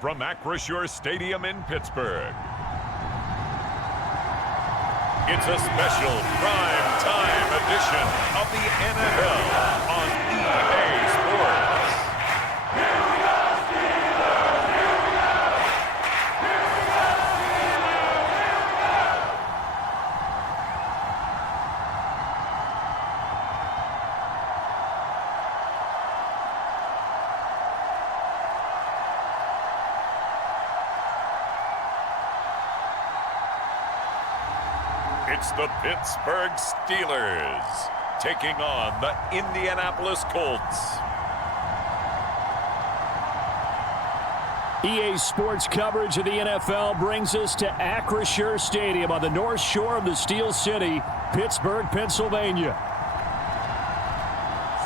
from REFURBISHED Stadium in Pittsburgh. It's a special prime time edition of the NFL on EA Sports. It's the Pittsburgh Steelers taking on the Indianapolis Colts. EA Sports coverage of the NFL brings us to REFURBISHED Stadium on the north shore of the Steel City, Pittsburgh, Pennsylvania.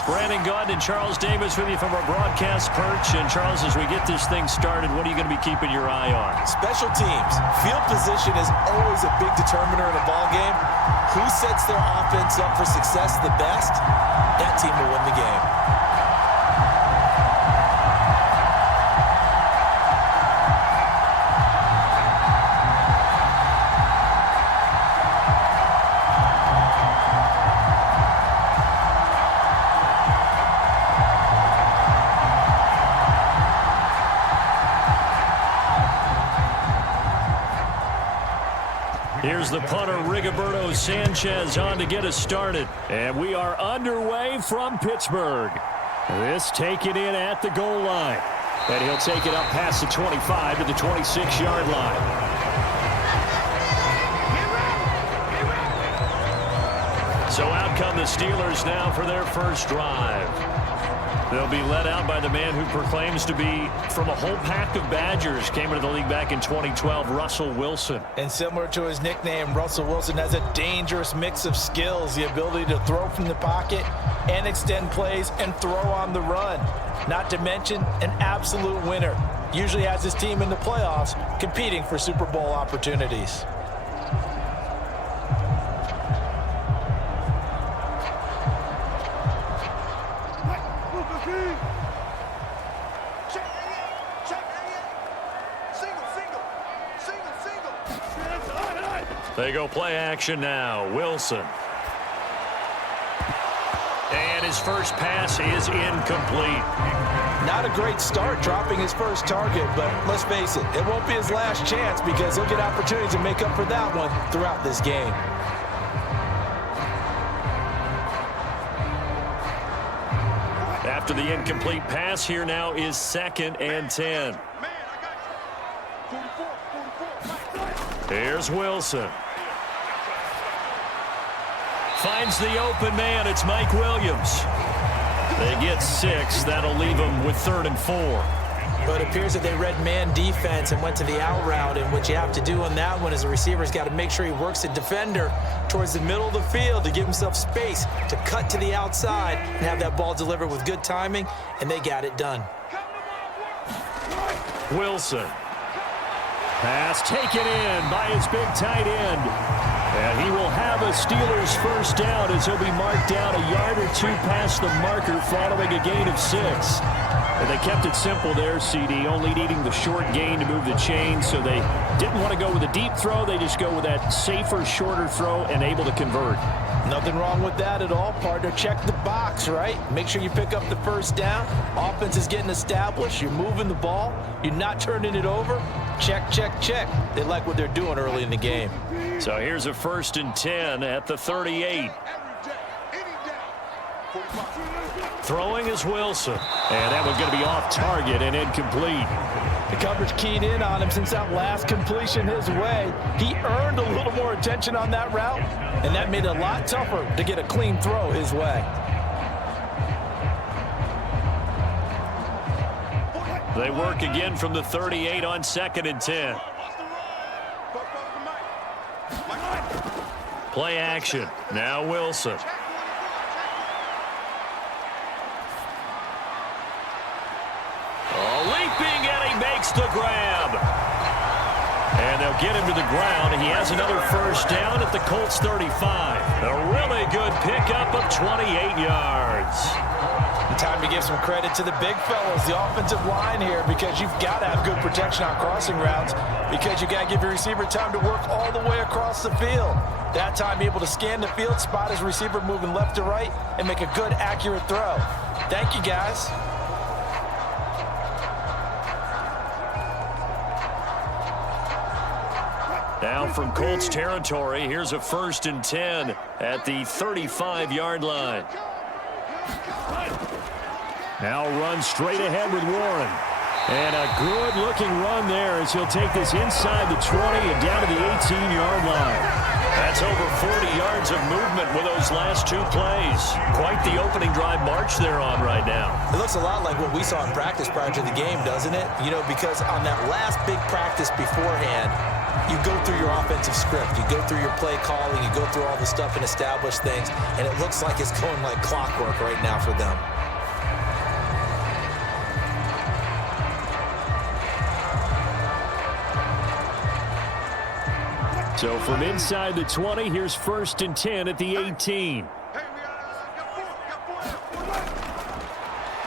Brandon Gaunt and Charles Davis with you from our broadcast perch. And Charles, as we get this thing started, what are you going to be keeping your eye on? Special teams. Field position is always a big determiner in a ball game. Who sets their offense up for success the best, that team will win the game. Here's the punter, Rigoberto Sanchez, on to get us started. And we are underway from Pittsburgh. This taken in at the goal line. And he'll take it up past the 25 to the 26-yard line. So out come the Steelers now for their first drive. They'll be led out by the man who proclaims to be from a whole pack of Badgers. Came into the league back in 2012, Russell Wilson. And similar to his nickname, Russell Wilson has a dangerous mix of skills. The ability to throw from the pocket and extend plays and throw on the run. Not to mention an absolute winner. Usually has his team in the playoffs competing for Super Bowl opportunities. They go play action now. Wilson. And his first pass is incomplete. Not a great start dropping his first target, but let's face it, it won't be his last chance because he'll get opportunities to make up for that one throughout this game. After the incomplete pass, here now is 2nd and 10. Here's Wilson. Finds the open man. It's Mike Williams. They get 6. That'll leave them with 3rd and 4. But it appears that they read man defense and went to the out route. And what you have to do on that one is the receiver's got to make sure he works the defender towards the middle of the field to give himself space to cut to the outside and have that ball delivered with good timing. And they got it done. Wilson. Pass taken in by his big tight end. And he will have a Steelers first down as he'll be marked down a yard or 2 past the marker following a gain of 6. And they kept it simple there, CD, only needing the short gain to move the chain, so they didn't want to go with a deep throw. They just go with that safer, shorter throw and able to convert. Nothing wrong with that at all, partner. Check the box, right? Make sure you pick up the first down. Offense is getting established. You're moving the ball. You're not turning it over. Check, check, check. They like what they're doing early in the game. So here's a 1st and 10 at the 38. Throwing is Wilson. And that one's going to be off target and incomplete. The coverage keyed in on him since that last completion his way. He earned a little more attention on that route, and that made it a lot tougher to get a clean throw his way. They work again from the 38 on 2nd and 10. Play action. Now Wilson. Leaping, and he makes the grab. And they'll get him to the ground. He has another first down at the Colts 35. A really good pickup of 28 yards. time to give some credit to the big fellas, the offensive line here, because you've got to have good protection on crossing routes, because you got to give your receiver time to work all the way across the field. That time able to scan the field, spot his receiver moving left to right, and make a good, accurate throw. Thank you, guys. Now from Colts territory, here's a 1st and 10 at the 35-yard line. Now run straight ahead with Warren. And a good-looking run there as he'll take this inside the 20 and down to the 18-yard line. That's over 40 yards of movement with those last 2 plays. Quite the opening drive march they're on right now. It looks a lot like what we saw in practice prior to the game, doesn't it? You know, because on that last big practice beforehand, you go through your offensive script. You go through your play calling. You go through all the stuff and establish things. And it looks like it's going like clockwork right now for them. So from inside the 20, here's 1st and 10 at the 18.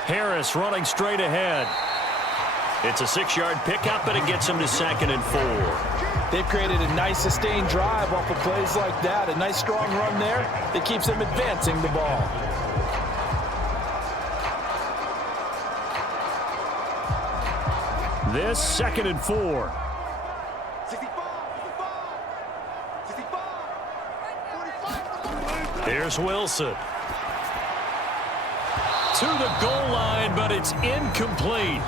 Harris running straight ahead. It's a 6-yard pickup, and it gets him to 2nd and 4. They've created a nice sustained drive off of plays like that. A nice strong run there that keeps them advancing the ball. This 2nd and 4. Here's Wilson. To the goal line, but it's incomplete.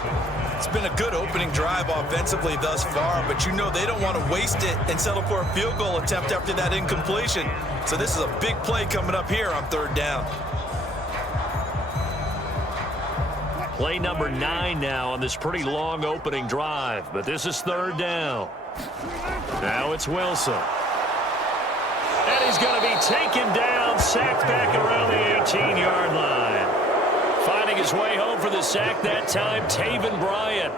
It's been a good opening drive offensively thus far, but you know they don't want to waste it and settle for a field goal attempt after that incompletion. So this is a big play coming up here on 3rd down. Play number 9 now on this pretty long opening drive, but this is 3rd down. Now it's Wilson. And he's going to be taken down, sacked back around the 18-yard line. Finding his way home for the sack that time, Taven Bryant.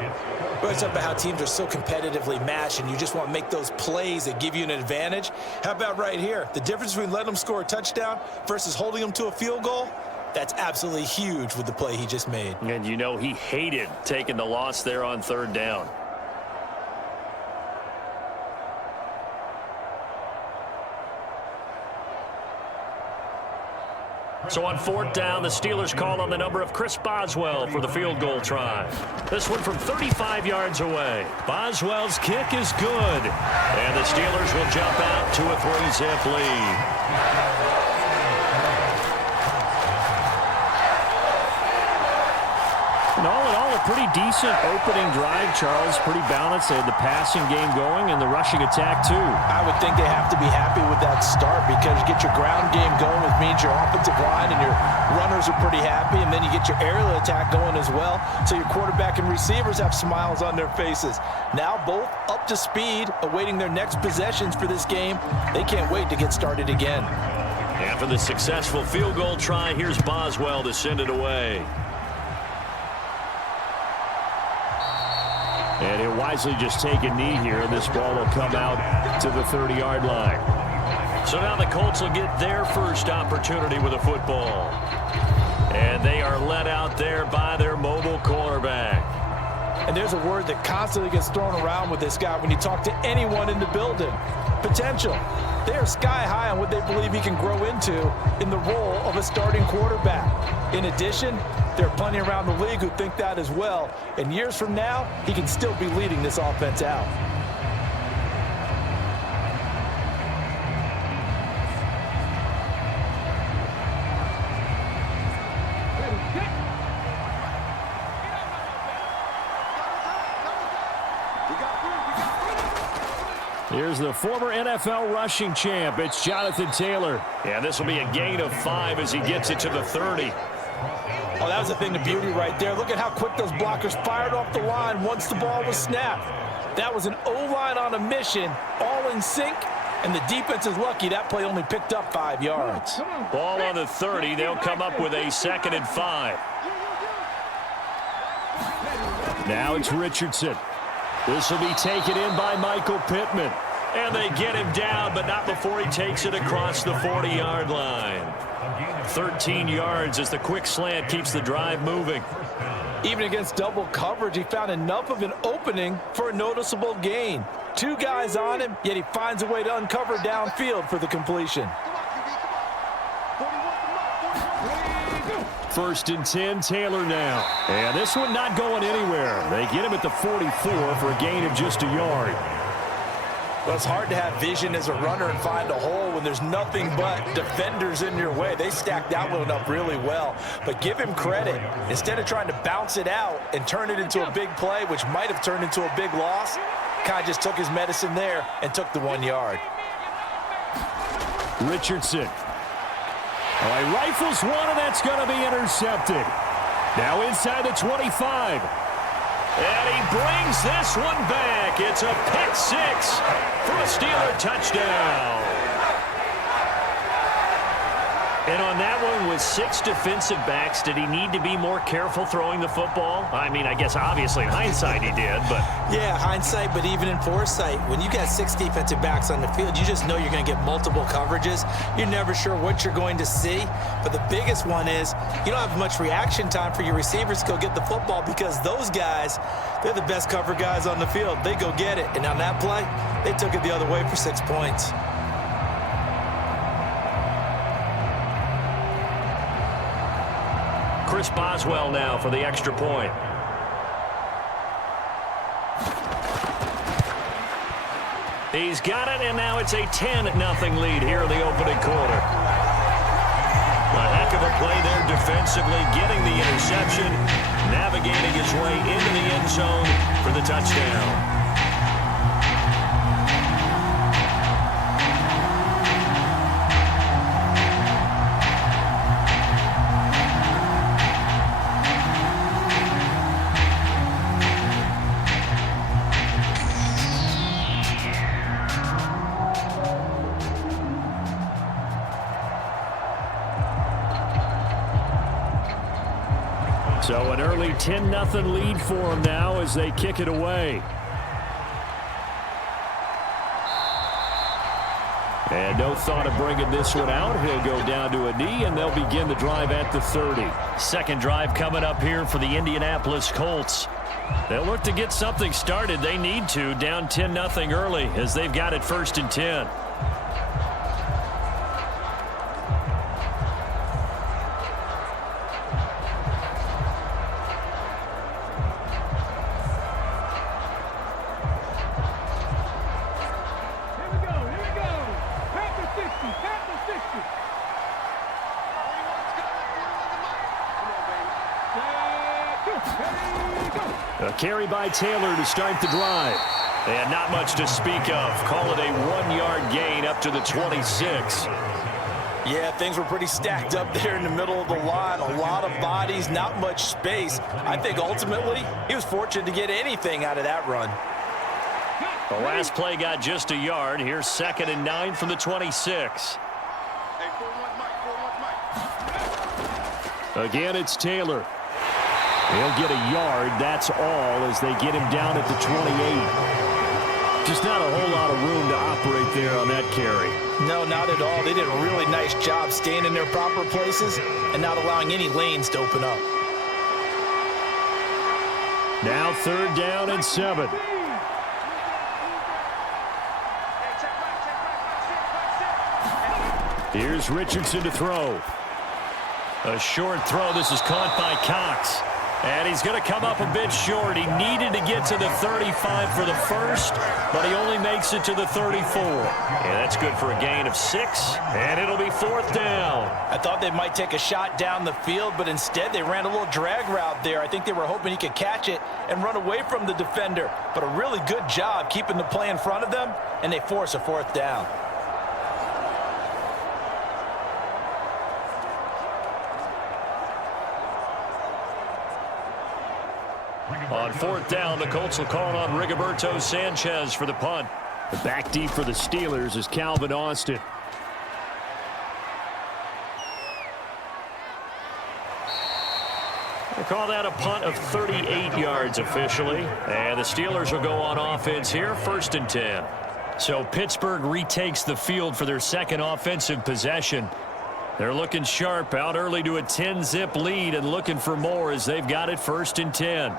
Well, it's about how teams are so competitively matched, and you just want to make those plays that give you an advantage. How about right here? The difference between letting them score a touchdown versus holding them to a field goal, that's absolutely huge with the play he just made. And you know he hated taking the loss there on 3rd down. So on 4th down, the Steelers call on the number of Chris Boswell for the field goal try. This one from 35 yards away. Boswell's kick is good. And the Steelers will jump out to a 3-zip lead. And all in all, a pretty decent opening drive, Charles. Pretty balanced. They had the passing game going and the rushing attack, too. I would think they have to be happy with that start because you get your ground game going, which means your offensive line and your runners are pretty happy, and then you get your aerial attack going as well, so your quarterback and receivers have smiles on their faces. Now both up to speed, awaiting their next possessions for this game. They can't wait to get started again. After the successful field goal try, here's Boswell to send it away. And he'll wisely just take a knee here, and this ball will come out to the 30-yard line. So now the Colts will get their first opportunity with a football. And they are let out there by their mobile quarterback. And there's a word that constantly gets thrown around with this guy when you talk to anyone in the building. Potential. They are sky high on what they believe he can grow into in the role of a starting quarterback. In addition, there are plenty around the league who think that as well. And years from now, he can still be leading this offense out. Here's the former NFL rushing champ. It's Jonathan Taylor. Yeah, this will be a gain of 5 as he gets it to the 30. Oh, that was a thing of beauty right there. Look at how quick those blockers fired off the line once the ball was snapped. That was an O-line on a mission, all in sync, and the defense is lucky that play only picked up 5 yards. Ball on the 30. They'll come up with a 2nd and 5. Now it's Richardson. This will be taken in by Michael Pittman. And they get him down, but not before he takes it across the 40-yard line. 13 yards as the quick slant keeps the drive moving. Even against double coverage, he found enough of an opening for a noticeable gain. 2 guys on him, yet he finds a way to uncover downfield for the completion. 1st and 10, Taylor now. And this one not going anywhere. They get him at the 44 for a gain of just a yard. Well, it's hard to have vision as a runner and find a hole when there's nothing but defenders in your way. They stacked that one up really well. But give him credit. Instead of trying to bounce it out and turn it into a big play, which might have turned into a big loss, kind of just took his medicine there and took the 1 yard. Richardson. Oh, he rifles one, and that's going to be intercepted. Now inside the 25. And he brings this one back. It's a pick 6 for a Steeler touchdown. And on that one, with 6 defensive backs, did he need to be more careful throwing the football? I mean, I guess obviously in hindsight he did, but... Yeah, hindsight, but even in foresight, when you got 6 defensive backs on the field, you just know you're going to get multiple coverages. You're never sure what you're going to see. But the biggest one is you don't have much reaction time for your receivers to go get the football because those guys, they're the best cover guys on the field. They go get it. And on that play, they took it the other way for 6 points. Chris Boswell now for the extra point. He's got it, and now it's a 10-0 lead here in the opening quarter. A heck of a play there defensively, getting the interception, navigating his way into the end zone for the touchdown. So an early 10-0 lead for them now as they kick it away. And no thought of bringing this one out. He'll go down to a knee, and they'll begin the drive at the 30. Second drive coming up here for the Indianapolis Colts. They'll look to get something started. They need to, down 10-0 early as they've got it 1st and 10. A carry by Taylor to start the drive. And not much to speak of. Call it a 1-yard gain up to the 26. Yeah, things were pretty stacked up there in the middle of the line. A lot of bodies, not much space. I think ultimately he was fortunate to get anything out of that run. The last play got just a yard. Here's 2nd and 9 from the 26. Again, it's Taylor. He'll get a yard, that's all, as they get him down at the 28. Just not a whole lot of room to operate there on that carry. No, not at all. They did a really nice job staying in their proper places and not allowing any lanes to open up. Now 3rd down and 7. Here's Richardson to throw. A short throw. This is caught by Cox. And he's going to come up a bit short. He needed to get to the 35 for the first, but he only makes it to the 34. And that's good for a gain of 6, and it'll be 4th down. I thought they might take a shot down the field, but instead they ran a little drag route there. I think they were hoping he could catch it and run away from the defender. But a really good job keeping the play in front of them, and they force a 4th down. On 4th down, the Colts will call on Rigoberto Sanchez for the punt. The back deep for the Steelers is Calvin Austin. They call that a punt of 38 yards officially. And the Steelers will go on offense here, 1st and 10. So Pittsburgh retakes the field for their second offensive possession. They're looking sharp, out early to a 10-zip lead and looking for more as they've got it 1st and 10.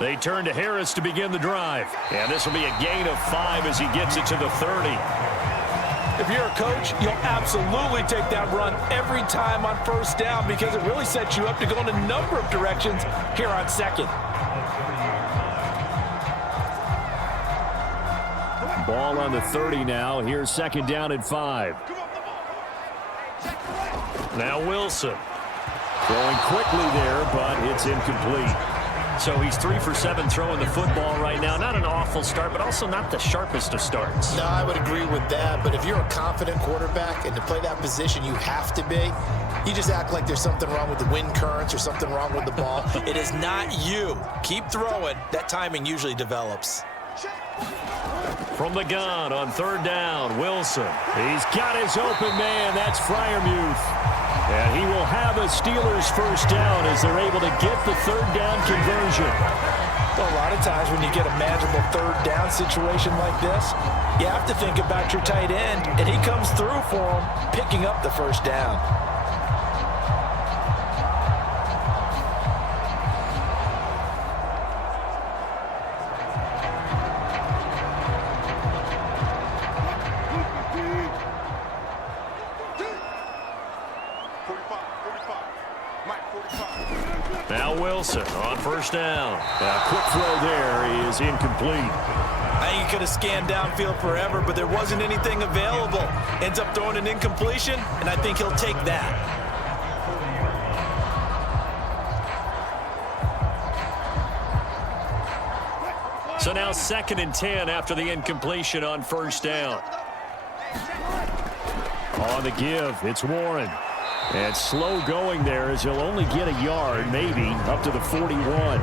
They turn to Harris to begin the drive. And this will be a gain of 5 as he gets it to the 30. If you're a coach, you'll absolutely take that run every time on 1st down because it really sets you up to go in a number of directions here on 2nd. Ball on the 30 now. Here's 2nd down and 5. Now Wilson. Throwing quickly there, but it's incomplete. So he's 3 for 7 throwing the football right now. Not an awful start, but also not the sharpest of starts. No, I would agree with that. But if you're a confident quarterback and to play that position you have to be, you just act like there's something wrong with the wind currents or something wrong with the ball. It is not you. Keep throwing. That timing usually develops. From the gun on 3rd down, Wilson. He's got his open man. That's Freiermuth. And he will have a Steelers 1st down as they're able to get the 3rd down conversion. Well, a lot of times when you get a manageable 3rd down situation like this, you have to think about your tight end, and he comes through for him, picking up the 1st down. Now Wilson on 1st down. A quick throw there is incomplete. I think he could have scanned downfield forever, but there wasn't anything available. Ends up throwing an incompletion, and I think he'll take that. So now 2nd and 10 after the incompletion on 1st down. On the give, it's Warren. And slow going there as he'll only get a yard, maybe, up to the 41.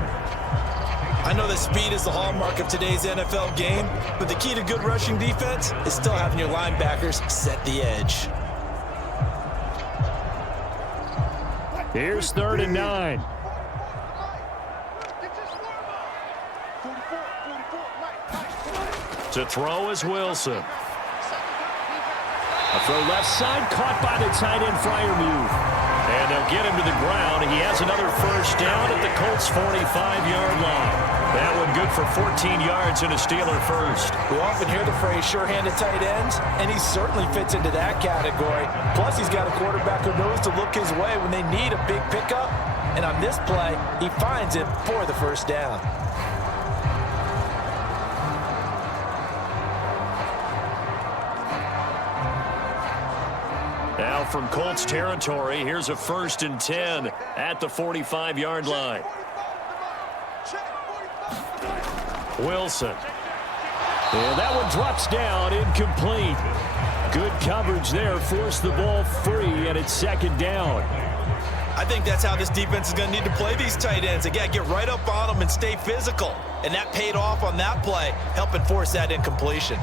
I know that speed is the hallmark of today's NFL game, but the key to good rushing defense is still having your linebackers set the edge. Here's 3rd and 9. To throw is Wilson. A throw left side, caught by the tight end, Freiermuth. And they'll get him to the ground. He has another 1st down at the Colts' 45-yard line. That one good for 14 yards and a Steeler 1st. We often hear the phrase sure-handed tight ends, and he certainly fits into that category. Plus, he's got a quarterback who knows to look his way when they need a big pickup. And on this play, he finds it for the 1st down. Now from Colts territory, here's a 1st and 10 at the 45-yard line. Wilson. And that one drops down, incomplete. Good coverage there, forced the ball free, and it's 2nd down. I think that's how this defense is going to need to play these tight ends. Again, get right up on them and stay physical. And that paid off on that play, helping force that incompletion.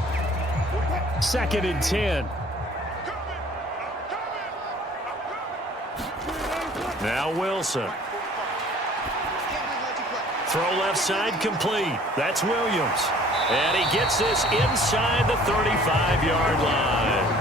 2nd and 10. Now Wilson. Throw left side complete. That's Williams. And he gets this inside the 35-yard line.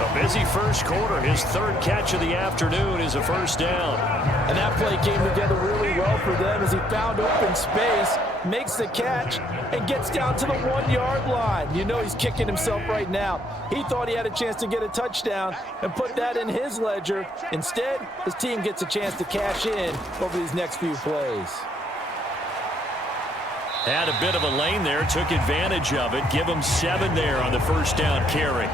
A busy 1st quarter. His 3rd catch of the afternoon is a 1st down. And that play came together really well for them as he found open space, makes the catch, and gets down to the 1-yard line. You know he's kicking himself right now. He thought he had a chance to get a touchdown and put that in his ledger. Instead, his team gets a chance to cash in over these next few plays. Had a bit of a lane there, took advantage of it. Give him 7 there on the 1st down carry.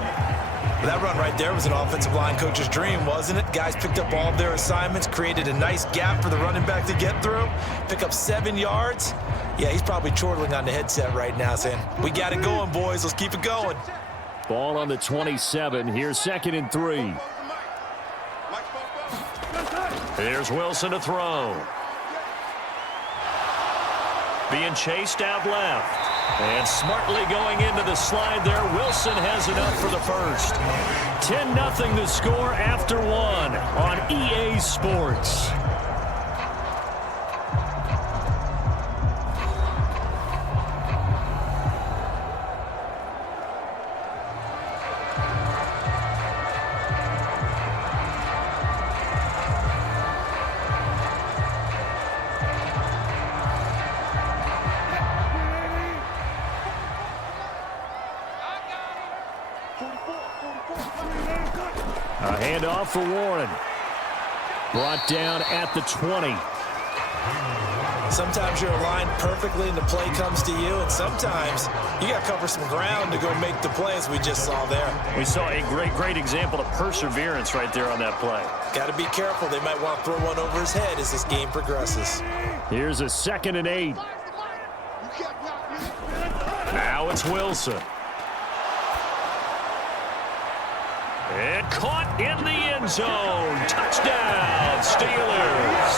That run right there was an offensive line coach's dream, wasn't it? Guys picked up all of their assignments, created a nice gap for the running back to get through, pick up 7 yards. Yeah, he's probably chortling on the headset right now saying, we got it going, boys. Let's keep it going. Ball on the 27. Here's 2nd and 3. Here's Wilson to throw. being chased out left. And smartly going into the slide there, Wilson has enough for the first. 10-0 the score after one on EA Sports. A handoff for Warren. Brought down at the 20. Sometimes you're aligned perfectly and the play comes to you, and sometimes you got to cover some ground to go make the play, as we just saw there. We saw a great example of perseverance right there on that play. Got to be careful. They might want to throw one over his head as this game progresses. Here's a 2nd and 8. Now it's Wilson. And caught in the end zone. Touchdown, Steelers.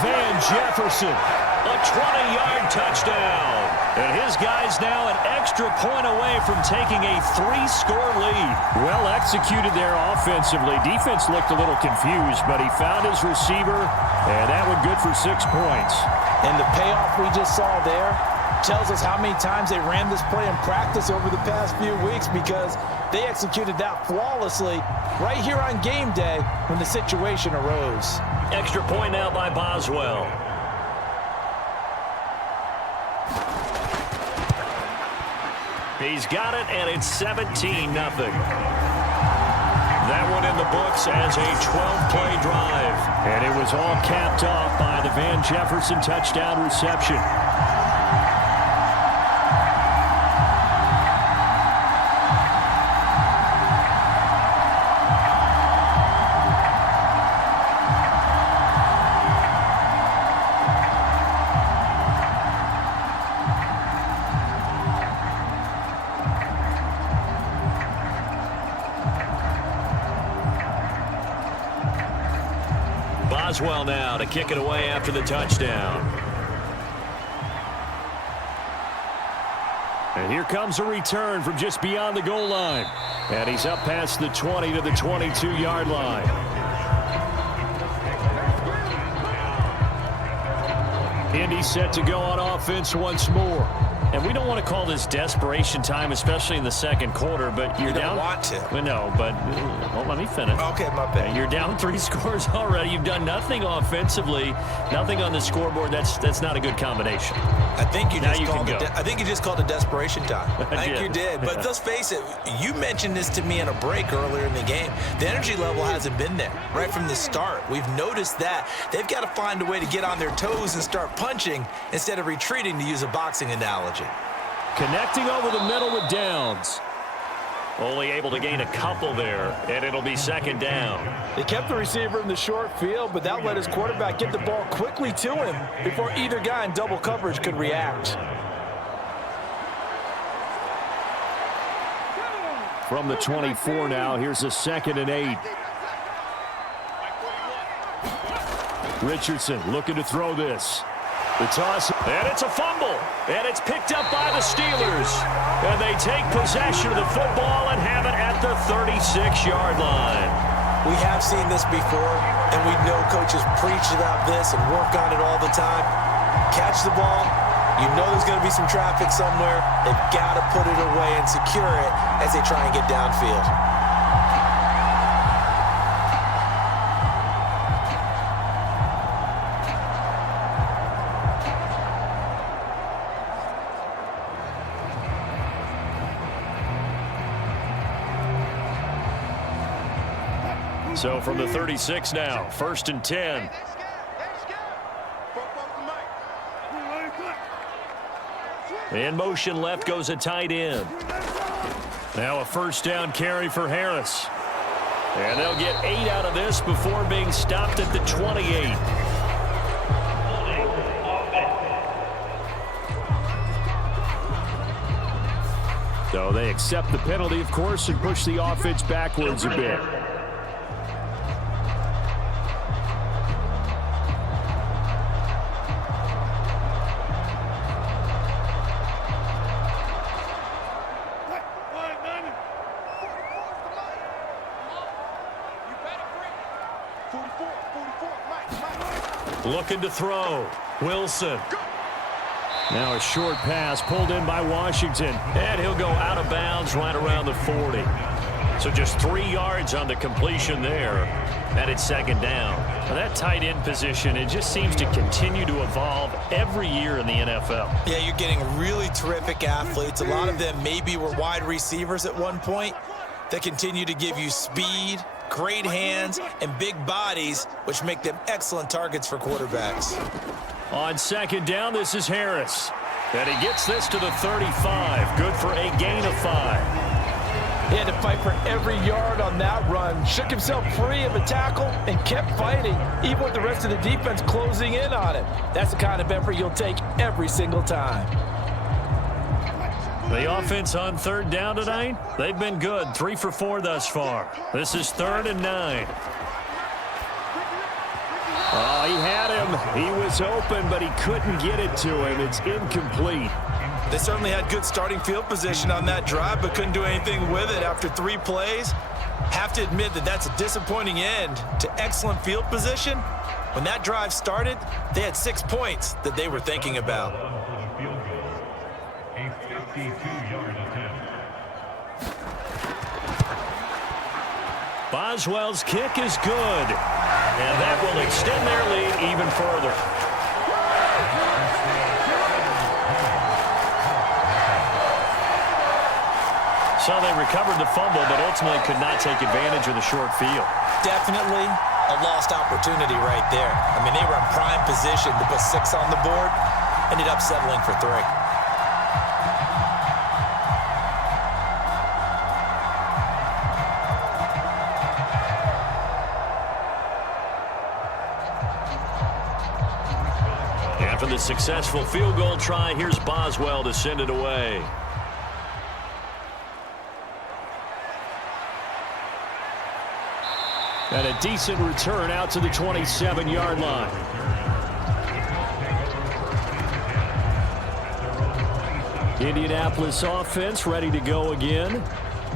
Van Jefferson, a 20-yard touchdown. And his guys now an extra point away from taking a 3-score lead. Well executed there offensively. Defense looked a little confused, but he found his receiver, and that one good for 6 points. And the payoff we just saw there tells us how many times they ran this play in practice over the past few weeks, because they executed that flawlessly right here on game day when the situation arose. Extra point now by Boswell. He's got it, and it's 17-0. That one in the books as a 12-play drive. And it was all capped off by the Van Jefferson touchdown reception. Boswell now to kick it away after the touchdown. And here comes a return from just beyond the goal line. And he's up past the 20 to the 22-yard line. Indy set to go on offense once more. And we don't want to call this desperation time, especially in the second quarter, but you're down. You don't want to. Well, no, but let me finish. Okay, my bad. You're down 3 scores already. You've done nothing offensively, nothing on the scoreboard. That's not a good combination. I think you just called it desperation time. I think you did. But let's face it, you mentioned this to me in a break earlier in the game. The energy level hasn't been there right from the start. We've noticed that. They've got to find a way to get on their toes and start punching instead of retreating, to use a boxing analogy. Connecting over the middle with Downs. Only able to gain a couple there, and it'll be 2nd down. They kept the receiver in the short field, but that let his quarterback get the ball quickly to him before either guy in double coverage could react. From the 24 now, here's a 2nd and 8. Richardson looking to throw this. The toss, and it's a fumble, and it's picked up by the Steelers. And they take possession of the football and have it at the 36-yard line. We have seen this before, and we know coaches preach about this and work on it all the time. Catch the ball. You know there's going to be some traffic somewhere. They've got to put it away and secure it as they try and get downfield. So from the 36 now, 1st and 10. In motion left goes a tight end. Now a 1st down carry for Harris. And they'll get 8 out of this before being stopped at the 28. So they accept the penalty, of course, and push the offense backwards a bit. Looking to throw. Wilson. Now a short pass pulled in by Washington. And he'll go out of bounds right around the 40. So just 3 yards on the completion there. And it's second down. Now that tight end position, it just seems to continue to evolve every year in the NFL. Yeah, you're getting really terrific athletes. A lot of them maybe were wide receivers at one point. They continue to give you speed, great hands, and big bodies, which make them excellent targets for quarterbacks. On second down, this is Harris. And he gets this to the 35. Good for a gain of 5. He had to fight for every yard on that run. Shook himself free of a tackle and kept fighting, even with the rest of the defense closing in on him. That's the kind of effort you'll take every single time. The offense on third down tonight, they've been good. 3 for 4 thus far. This is 3rd and 9. Oh, he had him. He was open, but he couldn't get it to him. It's incomplete. They certainly had good starting field position on that drive, but couldn't do anything with it after 3 plays. Have to admit that that's a disappointing end to excellent field position. When that drive started, they had 6 points that they were thinking about. A 52-yard attempt. Boswell's kick is good. And that will extend their lead even further. So they recovered the fumble, but ultimately could not take advantage of the short field. Definitely a lost opportunity right there. I mean, they were in prime position to put 6 on the board, ended up settling for 3. After the successful field goal try, here's Boswell to send it away. And a decent return out to the 27-yard line. Indianapolis offense ready to go again.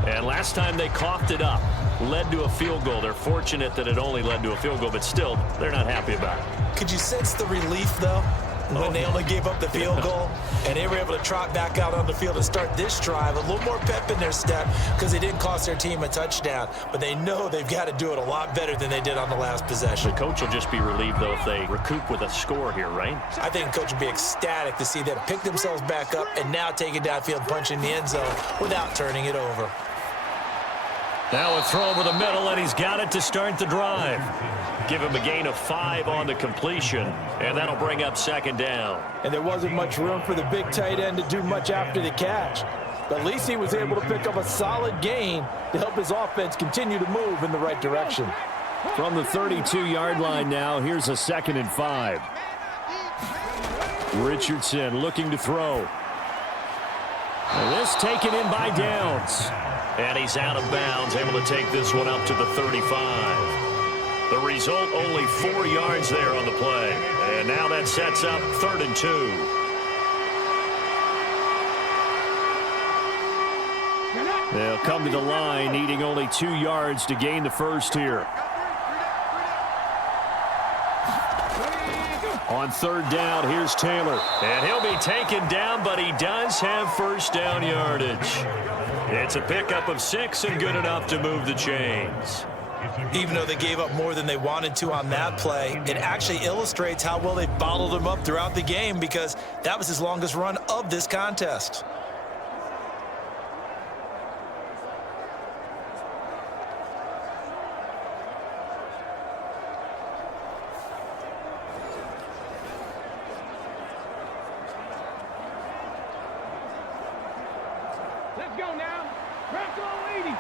And last time they coughed it up, led to a field goal. They're fortunate that it only led to a field goal, but still, they're not happy about it. Could you sense the relief, though, when they only gave up the field goal and they were able to trot back out on the field and start this drive? A little more pep in their step because they didn't cost their team a touchdown, but they know they've got to do it a lot better than they did on the last possession. The coach will just be relieved, though, if they recoup with a score here, right? I think the coach will be ecstatic to see them pick themselves back up and now take it downfield, punch in the end zone without turning it over. Now a throw over the middle, and he's got it to start the drive. Give him a gain of 5 on the completion, and that'll bring up second down. And there wasn't much room for the big tight end to do much after the catch. But at least he was able to pick up a solid gain to help his offense continue to move in the right direction. From the 32-yard line now, here's a 2nd and 5. Richardson looking to throw. And this taken in by Downs. And he's out of bounds, able to take this one up to the 35. The result, only 4 yards there on the play. And now that sets up 3rd and 2. They'll come to the line, needing only 2 yards to gain the first here. On 3rd down, here's Taylor. And he'll be taken down, but he does have first down yardage. It's a pickup of 6 and good enough to move the chains. Even though they gave up more than they wanted to on that play, it actually illustrates how well they bottled him up throughout the game because that was his longest run of this contest. Let's go now. Crack on 80.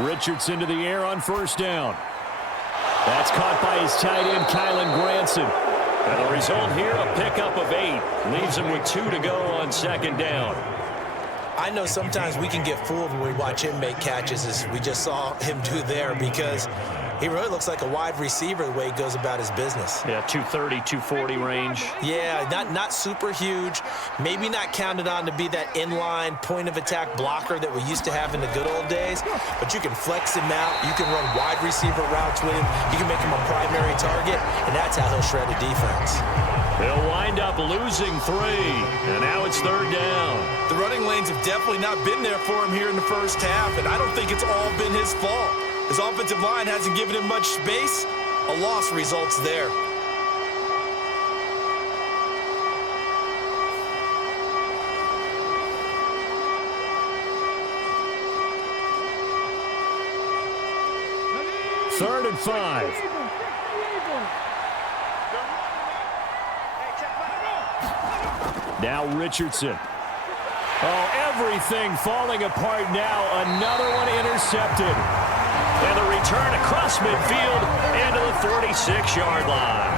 Richardson to the air on first down. That's caught by his tight end, Kylan Granson. And the result here, a pickup of 8. Leaves him with 2 to go on second down. I know sometimes we can get fooled when we watch him make catches, as we just saw him do there, because he really looks like a wide receiver the way he goes about his business. Yeah, 230, 240 range. Yeah, not super huge. Maybe not counted on to be that inline point-of-attack blocker that we used to have in the good old days, but you can flex him out. You can run wide receiver routes with him. You can make him a primary target, and that's how he'll shred a defense. They'll wind up losing 3, and now it's 3rd down. The running lanes have definitely not been there for him here in the first half, and I don't think it's all been his fault. His offensive line hasn't given him much space. A loss results there. Third and 5. Now Richardson. Oh, everything falling apart now. Another one intercepted. And the return across midfield into the 46-yard line.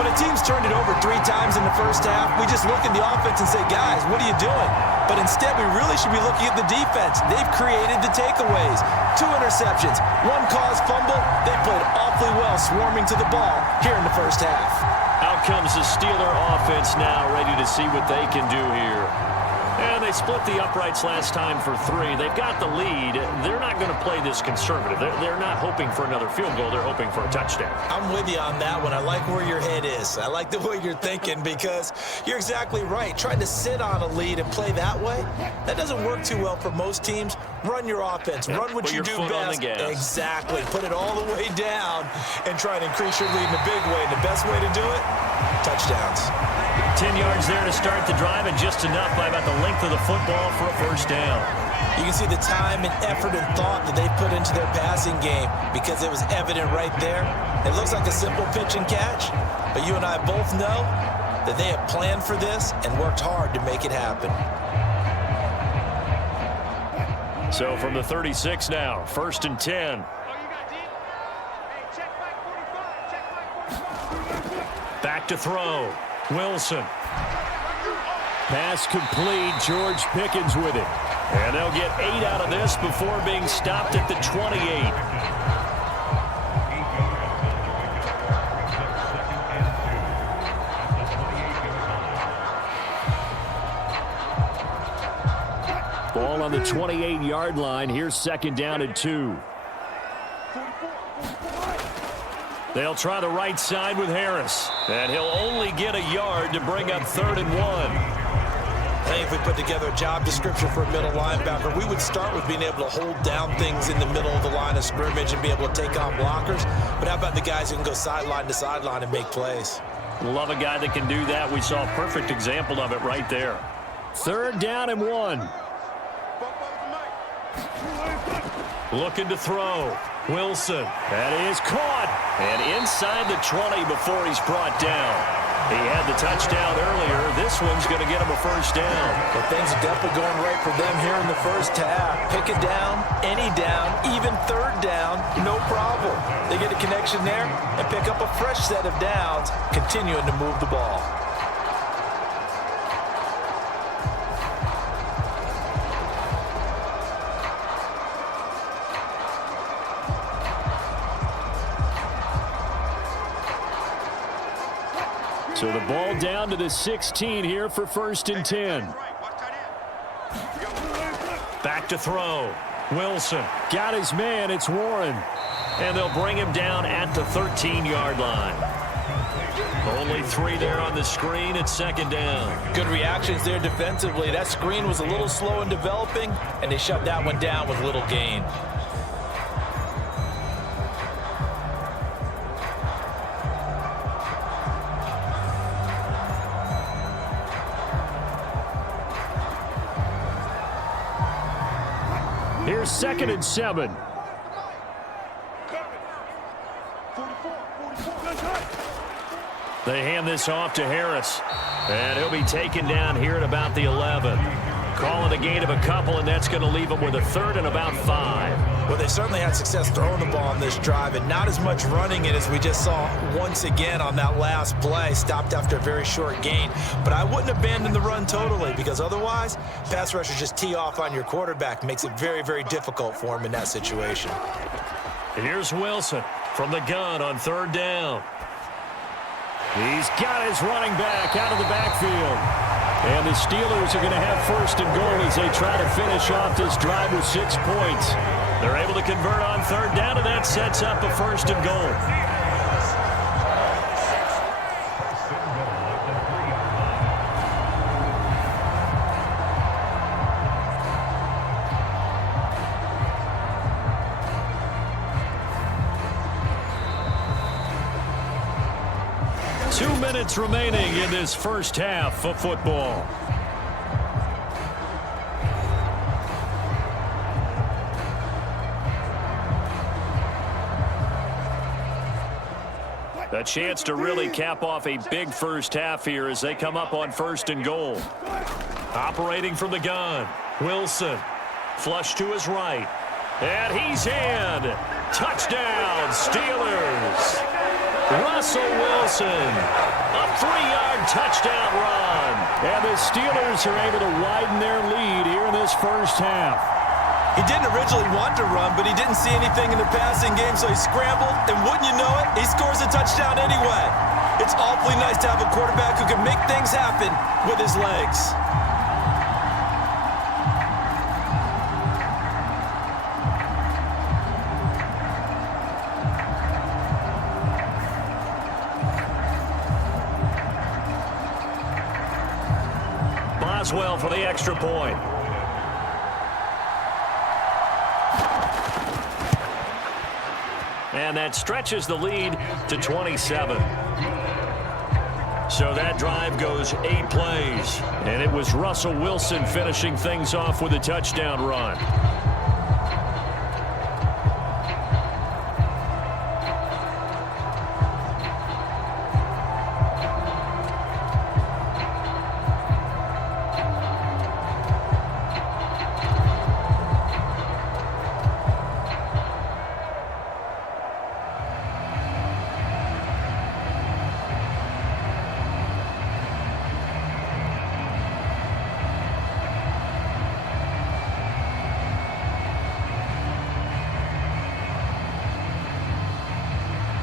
When a team's turned it over 3 times in the first half, we just look at the offense and say, guys, what are you doing? But instead, we really should be looking at the defense. They've created the takeaways. 2 interceptions, 1 caused fumble. They played awfully well swarming to the ball here in the first half. Out comes the Steeler offense now, ready to see what they can do here. And they split the uprights last time for 3. They've got the lead. They're not going to play this conservative. They're not hoping for another field goal. They're hoping for a touchdown. I'm with you on that one. I like where your head is. I like the way you're thinking, because you're exactly right. Trying to sit on a lead and play that way, that doesn't work too well for most teams. Run your offense. Run what you do best. Exactly. Put it all the way down and try to increase your lead in a big way. And the best way to do it, touchdowns. 10 yards there to start the drive, and just enough by about the length of the football for a first down. You can see the time and effort and thought that they put into their passing game, because it was evident right there. It looks like a simple pitch and catch, but you and I both know that they have planned for this and worked hard to make it happen. So from the 36 now, 1st and 10. Back to throw. Wilson. Pass complete. George Pickens with it. And they'll get 8 out of this before being stopped at the 28. Ball on the 28-yard line. Here's 2nd down and 2. They'll try the right side with Harris. And he'll only get a yard to bring up 3rd and 1. I think if we put together a job description for a middle linebacker, we would start with being able to hold down things in the middle of the line of scrimmage and be able to take on blockers. But how about the guys who can go sideline to sideline and make plays? Love a guy that can do that. We saw a perfect example of it right there. 3rd down and 1. Looking to throw. Wilson. That is caught. And inside the 20 before he's brought down. He had the touchdown earlier. This one's going to get him a first down. But things are definitely going right for them here in the first half. Pick it down, any down, even 3rd down, no problem. They get a connection there and pick up a fresh set of downs, continuing to move the ball. So the ball down to the 16 here for 1st and 10. Back to throw. Wilson got his man. It's Warren. And they'll bring him down at the 13-yard line. Only 3 there on the screen at 2nd down. Good reactions there defensively. That screen was a little slow in developing, and they shut that one down with little gain. Here's 2nd and 7. They hand this off to Harris. And he'll be taken down here at about the 11. Calling a gain of a couple, and that's going to leave him with a 3rd and about 5. Well, they certainly had success throwing the ball on this drive, and not as much running it as we just saw once again on that last play. Stopped after a very short gain. But I wouldn't abandon the run totally, because otherwise pass rushers just tee off on your quarterback. Makes it very, very difficult for him in that situation. Here's Wilson from the gun on 3rd down. He's got his running back out of the backfield. And the Steelers are going to have 1st and goal as they try to finish off this drive with 6 points. They're able to convert on 3rd down, and that sets up a 1st and goal. Minutes remaining in this first half of football. A chance to really cap off a big first half here as they come up on 1st and goal. Operating from the gun, Wilson. Flush to his right. And he's in. Touchdown, Steelers. Russell Wilson, a 3-yard touchdown run. And the Steelers are able to widen their lead here in this first half. He didn't originally want to run, but he didn't see anything in the passing game, so he scrambled, and wouldn't you know it, he scores a touchdown anyway. It's awfully nice to have a quarterback who can make things happen with his legs. Well for the extra point. And that stretches the lead to 27. So that drive goes 8 plays. And it was Russell Wilson finishing things off with a touchdown run.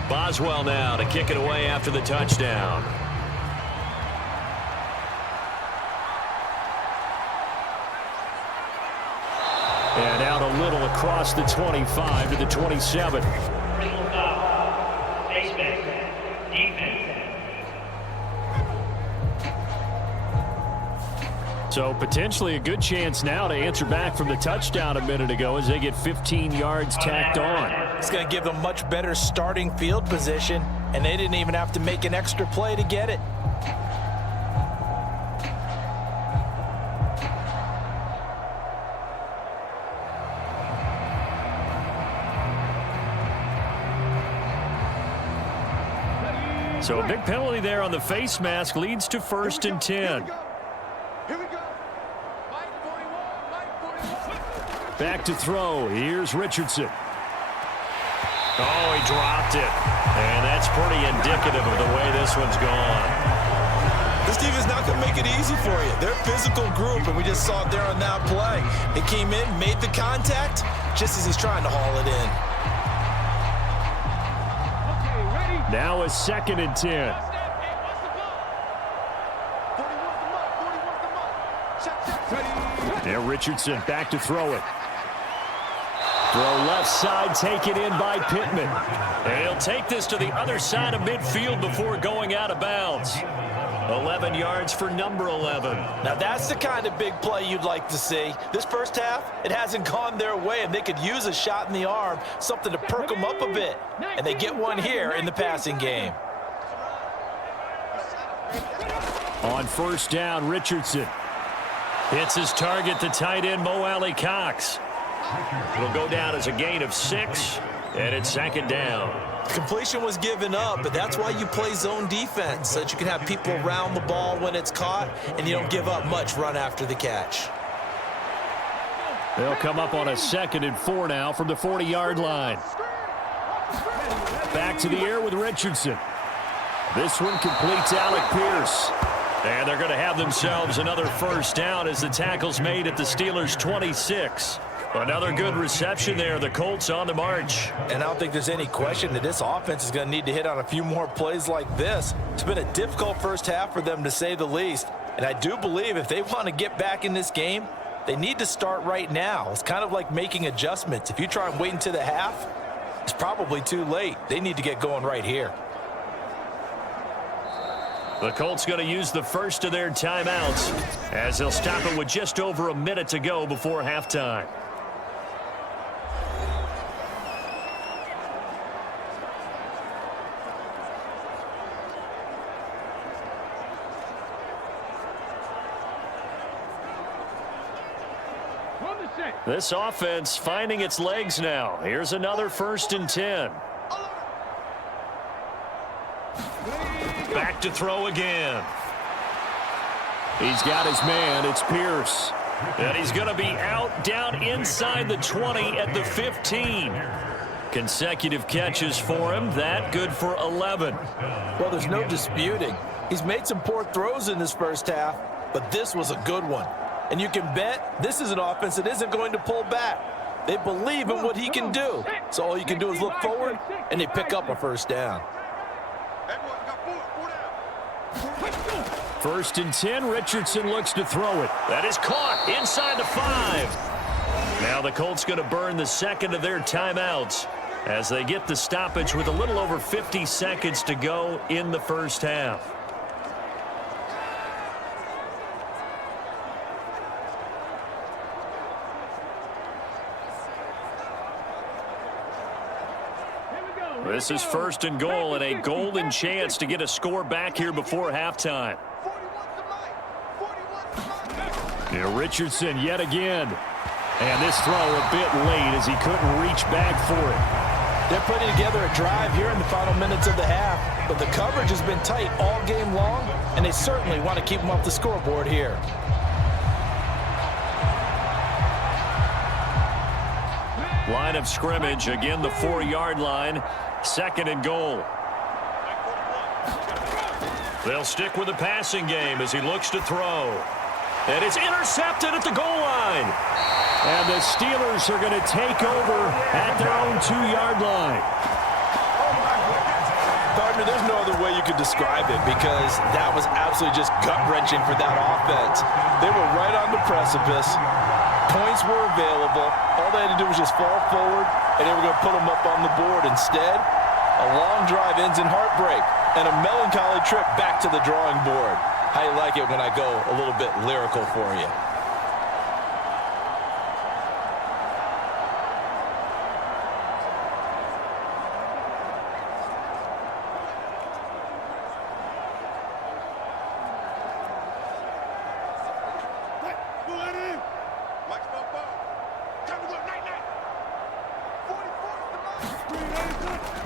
Boswell now to kick it away after the touchdown. And out a little across the 25 to the 27. So potentially a good chance now to answer back from the touchdown a minute ago as they get 15 yards tacked on. It's going to give them much better starting field position, and they didn't even have to make an extra play to get it. So a big penalty there on the face mask leads to 1st and 10. Back to throw. Here's Richardson. Oh, he dropped it. And that's pretty indicative of the way this one's gone. This team is not going to make it easy for you. They're a physical group, and we just saw it there on that play. They came in, made the contact, just as he's trying to haul it in. Now a 2nd and 10. And Richardson back to throw it. Throw left side taken in by Pittman. And he'll take this to the other side of midfield before going out of bounds. 11 yards for number 11. Now that's the kind of big play you'd like to see. This first half, it hasn't gone their way, and they could use a shot in the arm, something to perk them up a bit. And they get one here in the passing game. On 1st down, Richardson hits his target, the tight end, Mo Alley-Cox. It'll go down as a gain of 6, and it's 2nd down. Completion was given up, but that's why you play zone defense, so that you can have people around the ball when it's caught, and you don't give up much run after the catch. They'll come up on a 2nd and 4 now from the 40-yard line. Back to the air with Richardson. This one completes Alec Pierce. And they're going to have themselves another first down as the tackle's made at the Steelers' 26. Another good reception there. The Colts on the march. And I don't think there's any question that this offense is going to need to hit on a few more plays like this. It's been a difficult first half for them, to say the least. And I do believe if they want to get back in this game, they need to start right now. It's kind of like making adjustments. If you try and wait until the half, it's probably too late. They need to get going right here. The Colts going to use the first of their timeouts as they'll stop it with just over a minute to go before halftime. This offense finding its legs now. Here's another 1st and 10. Back to throw again. He's got his man. It's Pierce. And he's going to be out down inside the 20 at the 15. Consecutive catches for him. That good for 11. Well, there's no disputing. He's made some poor throws in this first half, but this was a good one. And you can bet this is an offense that isn't going to pull back. They believe in what he can do. So all you can do is look forward, and they pick up a first down. 1st and 10. Richardson looks to throw it. That is caught inside the 5. Now the Colts going to burn the second of their timeouts as they get the stoppage with a little over 50 seconds to go in the first half. This is 1st and goal and a golden chance to get a score back here before halftime. Here Richardson yet again. And this throw a bit late as he couldn't reach back for it. They're putting together a drive here in the final minutes of the half, but the coverage has been tight all game long, and they certainly want to keep them off the scoreboard here. Line of scrimmage, again the 4-yard line. 2nd and goal. They'll stick with the passing game as he looks to throw. And it's intercepted at the goal line. And the Steelers are going to take over at their own 2-yard line. Partner, there's no other way you could describe it because that was absolutely just gut-wrenching for that offense. They were right on the precipice. Points were available. All they had to do was just fall forward, and they were going to put them up on the board. Instead, a long drive ends in heartbreak and a melancholy trip back to the drawing board. How you like it when I go a little bit lyrical for you?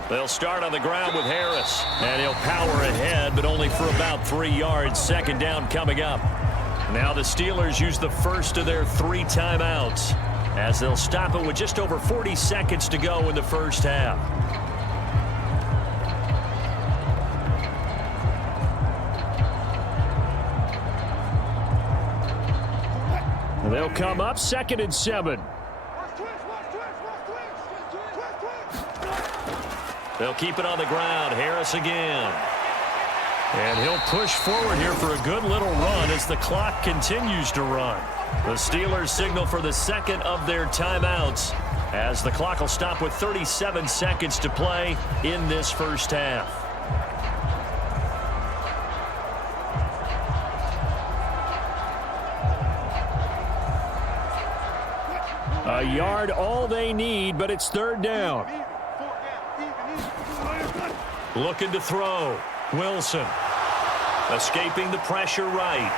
They'll start on the ground with Harris. And he'll power ahead, but only for about 3 yards. 2nd down coming up. Now the Steelers use the first of their 3 timeouts as they'll stop it with just over 40 seconds to go in the first half. They'll come up 2nd and 7. They'll keep it on the ground. Harris again. And he'll push forward here for a good little run as the clock continues to run. The Steelers signal for the 2nd of their timeouts as the clock will stop with 37 seconds to play in this first half. A yard all they need, but it's 3rd down. Looking to throw. Wilson. Escaping the pressure right.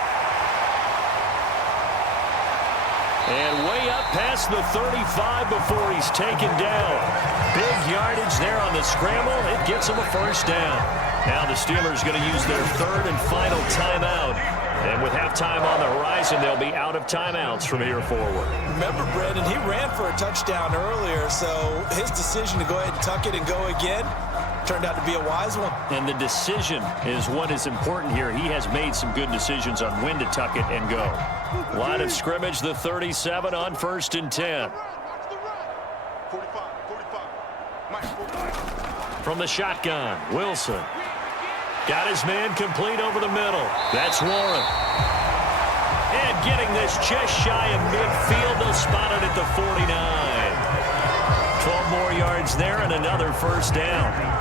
And way up past the 35 before he's taken down. Big yardage there on the scramble. It gets him a first down. Now the Steelers going to use their 3rd and final timeout. And with halftime on the horizon, they'll be out of timeouts from here forward. Remember, Brandon, he ran for a touchdown earlier, so his decision to go ahead and tuck it and go again turned out to be a wise one. And the decision is what is important here. He has made some good decisions on when to tuck it and go. Line of scrimmage, the 37 on 1st and 10. From the shotgun, Wilson. Got his man complete over the middle. That's Warren. And getting this just shy of midfield, they'll spot it at the 49. 12 more yards there and another first down.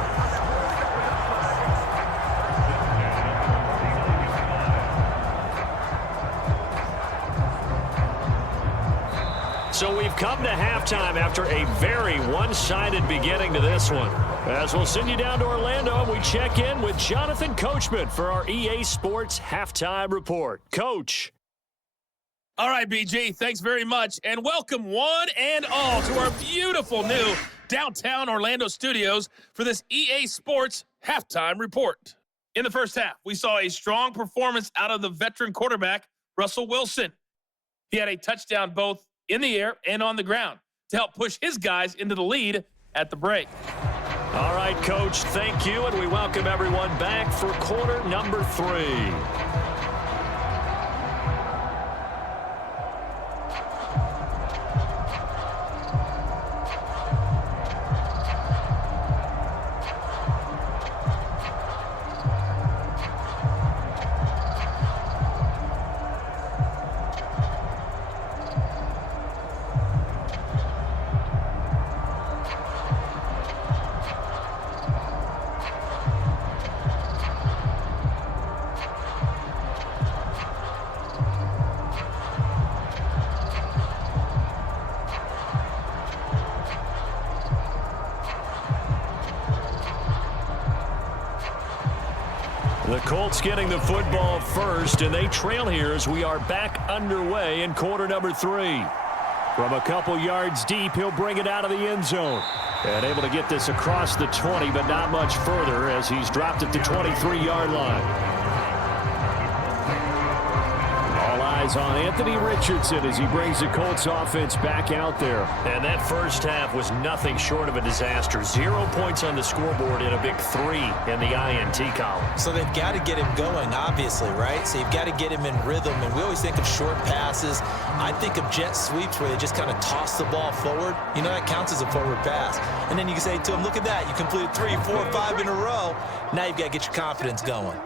So we've come to halftime after a very one-sided beginning to this one. As we'll send you down to Orlando, and we check in with Jonathan Coachman for our EA Sports Halftime Report. Coach. All right, BG, thanks very much, and welcome one and all to our beautiful new downtown Orlando studios for this EA Sports Halftime Report. In the first half, we saw a strong performance out of the veteran quarterback, Russell Wilson. He had a touchdown both in the air and on the ground to help push his guys into the lead at the break. All right, Coach, thank you, and we welcome everyone back for quarter number 3. The Colts getting the football first, and they trail here as we are back underway in quarter number 3. From a couple yards deep, he'll bring it out of the end zone. And able to get this across the 20, but not much further as he's dropped at the 23-yard line. All eyes on Anthony Richardson as he brings the Colts offense back out there. And that first half was nothing short of a disaster. 0 points on the scoreboard and a big 3 in the INT column. So they've got to get him going, obviously, right? So you've got to get him in rhythm. And we always think of short passes. I think of jet sweeps where they just kind of toss the ball forward. You know, that counts as a forward pass. And then you can say to him, look at that. You completed 3, 4, 5 in a row. Now you've got to get your confidence going.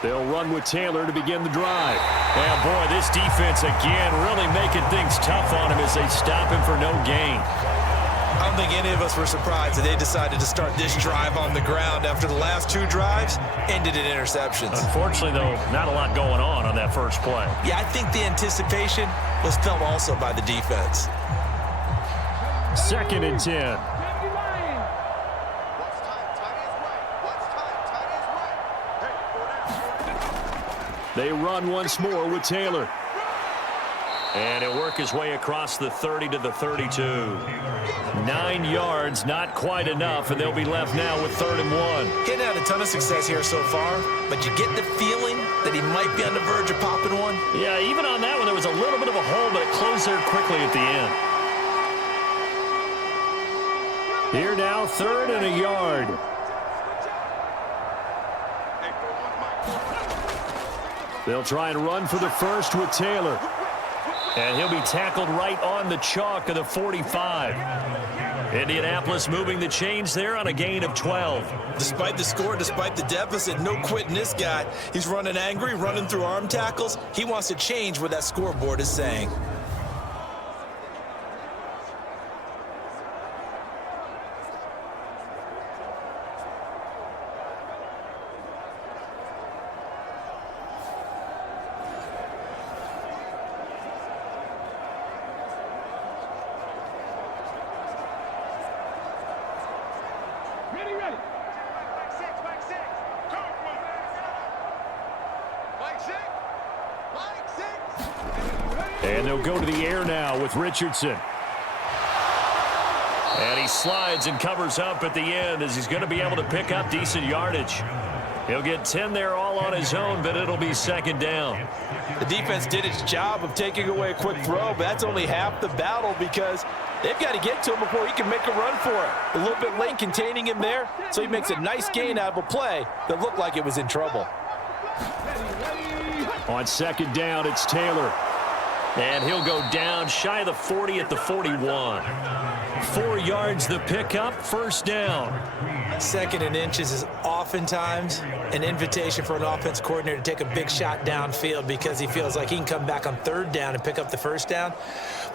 They'll run with Taylor to begin the drive. And boy, this defense again really making things tough on him as they stop him for no gain. I don't think any of us were surprised that they decided to start this drive on the ground after the last 2 drives ended in interceptions. Unfortunately, though, not a lot going on that first play. Yeah, I think the anticipation was felt also by the defense. 2nd and 10. They run once more with Taylor. And he'll work his way across the 30 to the 32. 9 yards, not quite enough, and they'll be left now with 3rd and 1. He hadn't had a ton of success here so far, but you get the feeling that he might be on the verge of popping one. Yeah, even on that one, there was a little bit of a hole, but it closed there quickly at the end. Here now, 3rd and a yard. They'll try and run for the first with Taylor. And he'll be tackled right on the chalk of the 45. Indianapolis moving the chains there on a gain of 12. Despite the score, despite the deficit, no quitting this guy. He's running angry, running through arm tackles. He wants to change what that scoreboard is saying. And they'll go to the air now with Richardson. And he slides and covers up at the end as he's going to be able to pick up decent yardage. He'll get 10 there all on his own, but it'll be 2nd down. The defense did its job of taking away a quick throw, but that's only half the battle because They've got to get to him before he can make a run for it. A little bit late containing him there, so he makes a nice gain out of a play that looked like it was in trouble. On second down, it's Taylor. And he'll go down shy of the 40 at the 41. 4 yards the pickup, first down. Second and inches is oftentimes an invitation for an offense coordinator to take a big shot downfield because he feels like he can come back on third down and pick up the first down.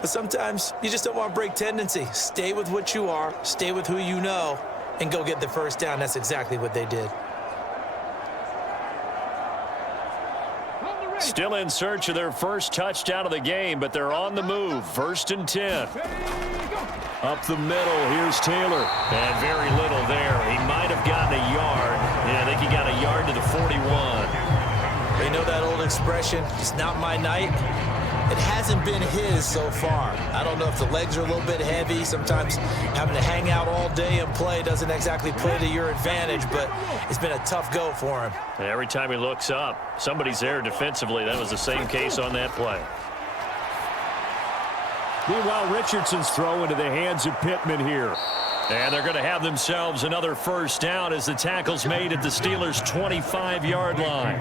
But sometimes you just don't want to break tendency. Stay with what you are, stay with who you know, and go get the first down. That's exactly what they did. Still in search of their first touchdown of the game, but they're on the move. First and 10. Up the middle, here's Taylor. And very little there. He might have gotten a yard. Yeah, I think he got a yard to the 41. You know that old expression, it's not my night? It hasn't been his so far. I don't know if the legs are a little bit heavy. Sometimes having to hang out all day and play doesn't exactly play to your advantage, but it's been a tough go for him. And every time he looks up, somebody's there defensively. That was the same case on that play. Meanwhile, Richardson's throw into the hands of Pittman here. And they're going to have themselves another first down as the tackle's made at the Steelers' 25-yard line.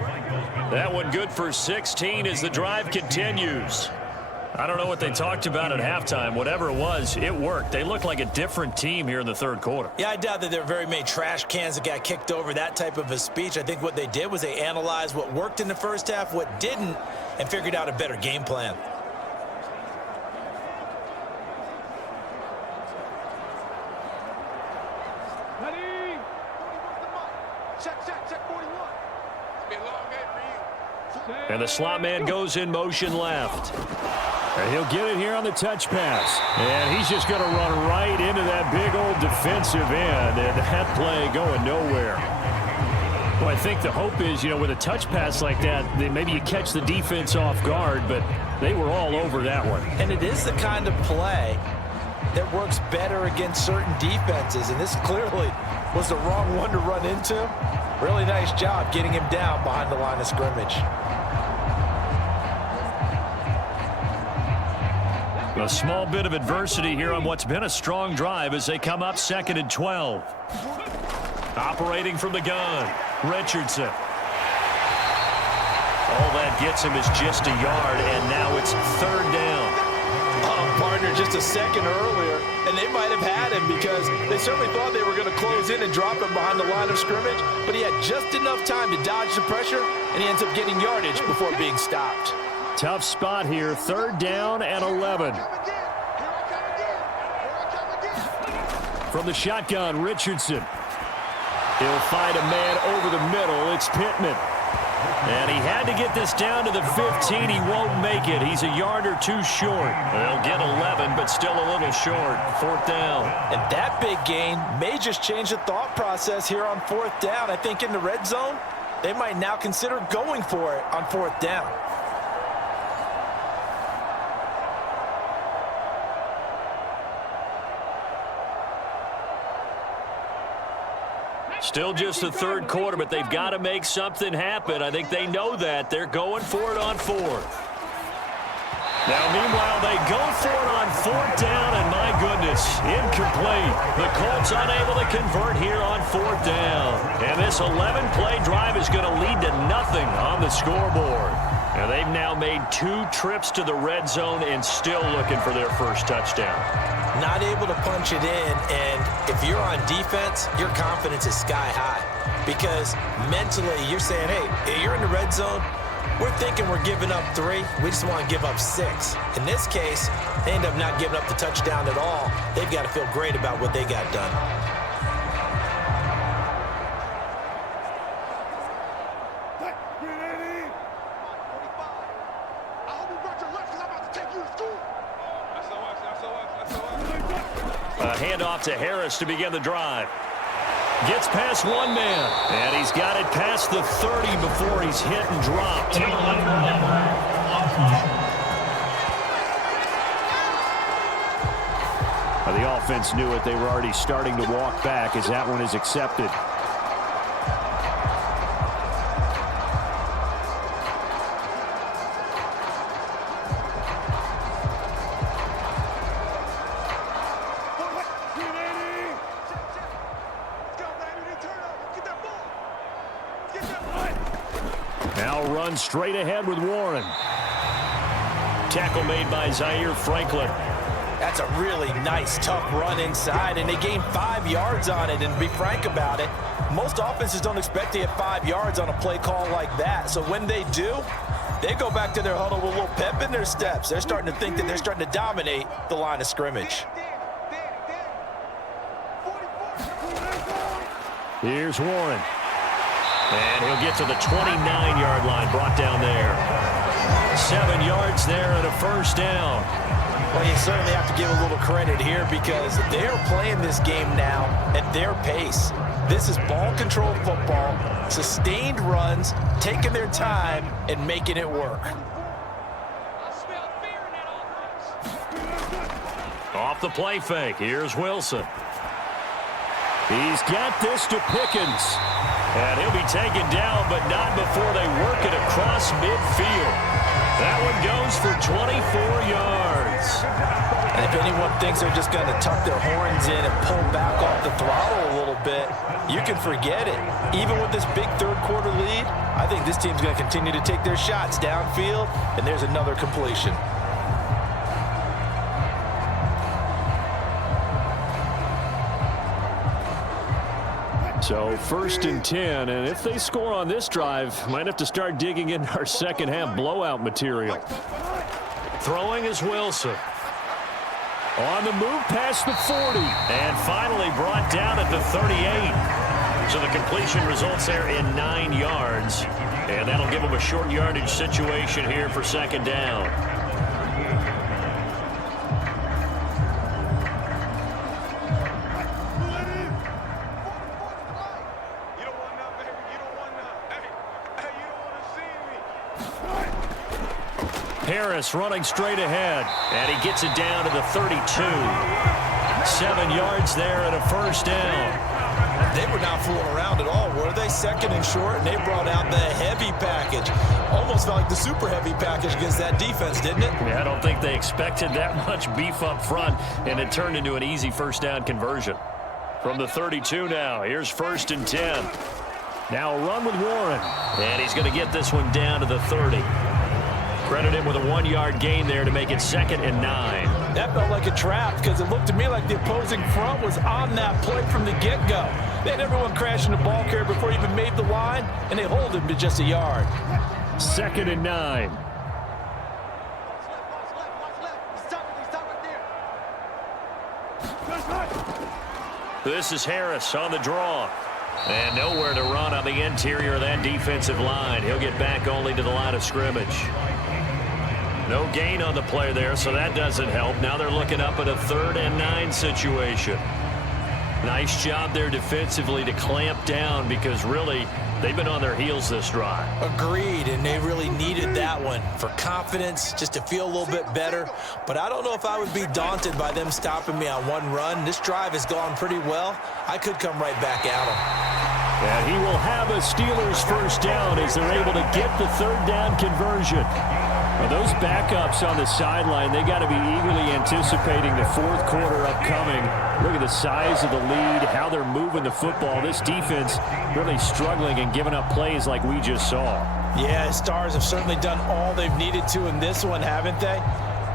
That one good for 16 as the drive continues. I don't know what they talked about at halftime. Whatever it was, it worked. They look like a different team here in the third quarter. Yeah, I doubt that there were very many trash cans that got kicked over, that type of a speech. I think what they did was they analyzed what worked in the first half, what didn't, and figured out a better game plan. And the slot man goes in motion left. And he'll get it here on the touch pass. And he's just going to run right into that big old defensive end. And that play going nowhere. Well, I think the hope is, with a touch pass like that, maybe you catch the defense off guard, but they were all over that one. And it is the kind of play that works better against certain defenses. And this clearly was the wrong one to run into. Really nice job getting him down behind the line of scrimmage. A small bit of adversity here on what's been a strong drive as they come up second and 12. Operating from the gun, Richardson. All that gets him is just a yard, and now it's third down. Oh, partner, just a second earlier, and they might have had him because they certainly thought they were going to close in and drop him behind the line of scrimmage, but he had just enough time to dodge the pressure, and he ends up getting yardage before being stopped. Tough spot here, third down and 11. From the shotgun, Richardson. He'll find a man over the middle. It's Pittman. And he had to get this down to the 15. He won't make it. He's a yard or two short. They'll get 11, but still a little short. Fourth down. And that big gain may just change the thought process here on fourth down. I think in the red zone, they might now consider going for it on fourth down. Still just the third quarter, but they've got to make something happen. I think they know that. They're going for it on fourth. Now, meanwhile, they go for it on fourth down, and my goodness, incomplete. The Colts unable to convert here on fourth down. And this 11-play drive is going to lead to nothing on the scoreboard. And they've now made 2 trips to the red zone and still looking for their first touchdown. Not able to punch it in, and if you're on defense, your confidence is sky high. Because mentally, you're saying, hey, you're in the red zone, we're thinking we're giving up 3, we just want to give up 6. In this case, they end up not giving up the touchdown at all. They've got to feel great about what they got done. Handoff to Harris to begin the drive. Gets past one man, and he's got it past the 30 before he's hit and dropped. The offense knew it. They were already starting to walk back as that one is accepted. Now run straight ahead with Warren. Tackle made by Zaire Franklin. That's a really nice, tough run inside, and they gained 5 yards on it. And to be frank about it, most offenses don't expect to get 5 yards on a play call like that. So when they do, they go back to their huddle with a little pep in their steps. They're starting to think that they're starting to dominate the line of scrimmage. Here's Warren. And he'll get to the 29-yard line, brought down there. 7 yards there and a first down. Well, you certainly have to give a little credit here because they're playing this game now at their pace. This is ball control football, sustained runs, taking their time and making it work. Off the play fake, here's Wilson. He's got this to Pickens. And he'll be taken down, but not before they work it across midfield. That one goes for 24 yards. And if anyone thinks they're just going to tuck their horns in and pull back off the throttle a little bit, you can forget it. Even with this big third-quarter lead, I think this team's going to continue to take their shots downfield, and there's another completion. So 1st and 10, and if they score on this drive, might have to start digging into our second half blowout material. Throwing is Wilson. On the move past the 40, and finally brought down at the 38. So the completion results there in 9 yards, and that'll give them a short yardage situation here for second down. Harris running straight ahead, and he gets it down to the 32. 7 yards there and a first down. They were not fooling around at all, were they? 2nd and short, and they brought out the heavy package. Almost felt like the super heavy package against that defense, didn't it? Yeah, I don't think they expected that much beef up front, and it turned into an easy first down conversion. From the 32 now, here's 1st and 10. Now a run with Warren, and he's going to get this one down to the 30. Credit him with a 1-yard gain there to make it 2nd and 9. That felt like a trap because it looked to me like the opposing front was on that play from the get-go. They had everyone crashing the ball carrier before he even made the line, and they hold him to just a yard. 2nd and 9. This is Harris on the draw. And nowhere to run on the interior of that defensive line. He'll get back only to the line of scrimmage. No gain on the play there, so that doesn't help. Now they're looking up at a 3rd and 9 situation. Nice job there defensively to clamp down because really they've been on their heels this drive. Agreed, and they really needed that one for confidence, just to feel a little bit better. But I don't know if I would be daunted by them stopping me on one run. This drive has gone pretty well. I could come right back at them. And he will have a Steelers first down as they're able to get the 3rd down conversion. Well, those backups on the sideline, they got to be eagerly anticipating the 4th quarter upcoming. Look at the size of the lead, how they're moving the football. This defense really struggling and giving up plays like we just saw. Yeah, Stars have certainly done all they've needed to in this one, haven't they?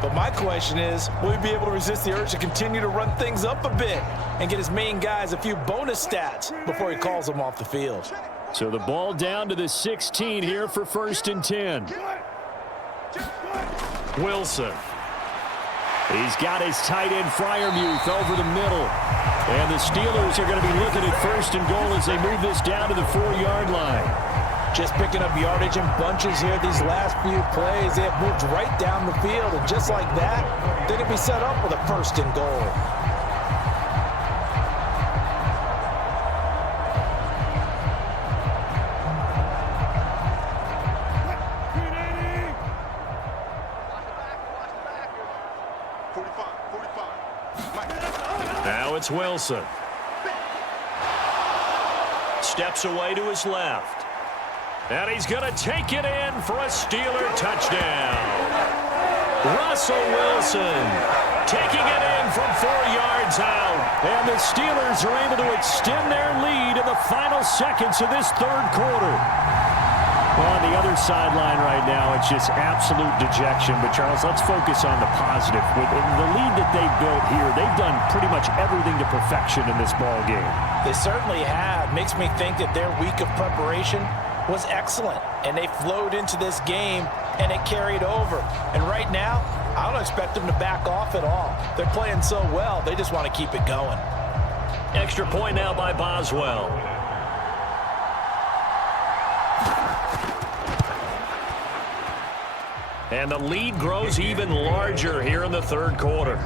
But my question is, will he be able to resist the urge to continue to run things up a bit and get his main guys a few bonus stats before he calls them off the field? So the ball down to the 16 here for 1st and 10. Wilson. He's got his tight end Freiermuth over the middle. And the Steelers are going to be looking at 1st and goal as they move this down to the 4-yard line. Just picking up yardage in bunches here these last few plays. They have moved right down the field, and just like that, they're going to be set up with a 1st and goal. Now it's Wilson. Steps away to his left. And he's going to take it in for a Steeler touchdown. Russell Wilson taking it in from 4 yards out. And the Steelers are able to extend their lead in the final seconds of this 3rd quarter. Well, on the other sideline right now, it's just absolute dejection. But, Charles, let's focus on the positive. With the lead that they've built here, they've done pretty much everything to perfection in this ball game. They certainly have. Makes me think that their week of preparation was excellent. And they flowed into this game, and it carried over. And right now, I don't expect them to back off at all. They're playing so well, they just want to keep it going. Extra point now by Boswell. And the lead grows even larger here in the third quarter.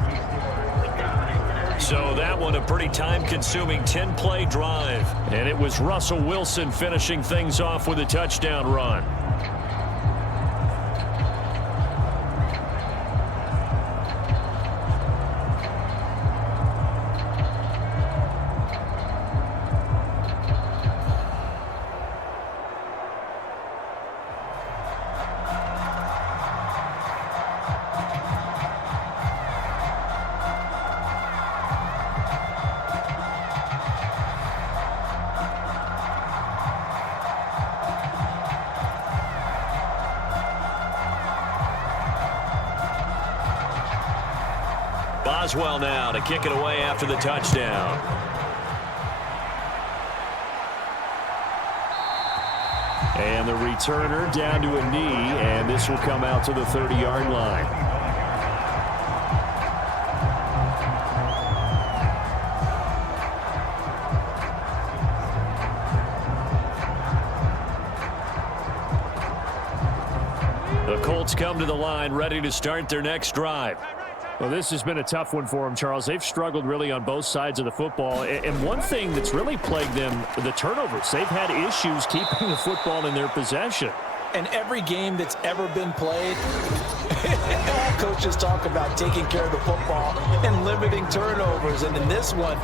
So that one a pretty time-consuming 10-play drive. And it was Russell Wilson finishing things off with a touchdown run. Boswell now to kick it away after the touchdown. And the returner down to a knee, and this will come out to the 30-yard line. The Colts come to the line ready to start their next drive. Well, this has been a tough one for them, Charles. They've struggled really on both sides of the football. And one thing that's really plagued them, the turnovers. They've had issues keeping the football in their possession. And every game that's ever been played, all coaches talk about taking care of the football and limiting turnovers. And in this one,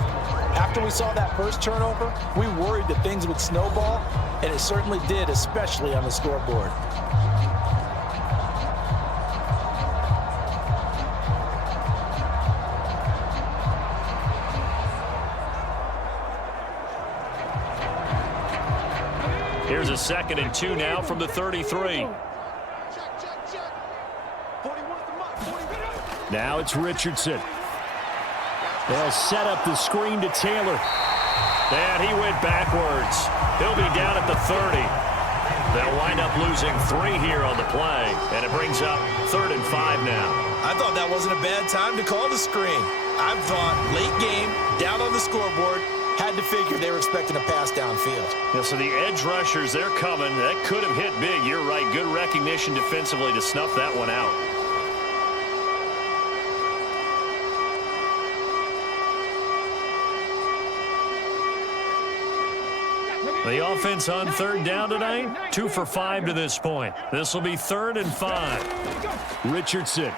after we saw that first turnover, we worried that things would snowball, and it certainly did, especially on the scoreboard. Here's a 2nd and 2 now from the 33. Now it's Richardson. They'll set up the screen to Taylor. And he went backwards. He'll be down at the 30. They'll wind up losing 3 here on the play, and it brings up 3rd and 5 now. I thought that wasn't a bad time to call the screen. I thought late game, down on the scoreboard, had to figure they were expecting a pass downfield. Yeah, so the edge rushers, they're coming. That could have hit big. You're right. Good recognition defensively to snuff that one out. The offense on 3rd down tonight, 2 for 5 to this point. This will be 3rd and 5. Richardson.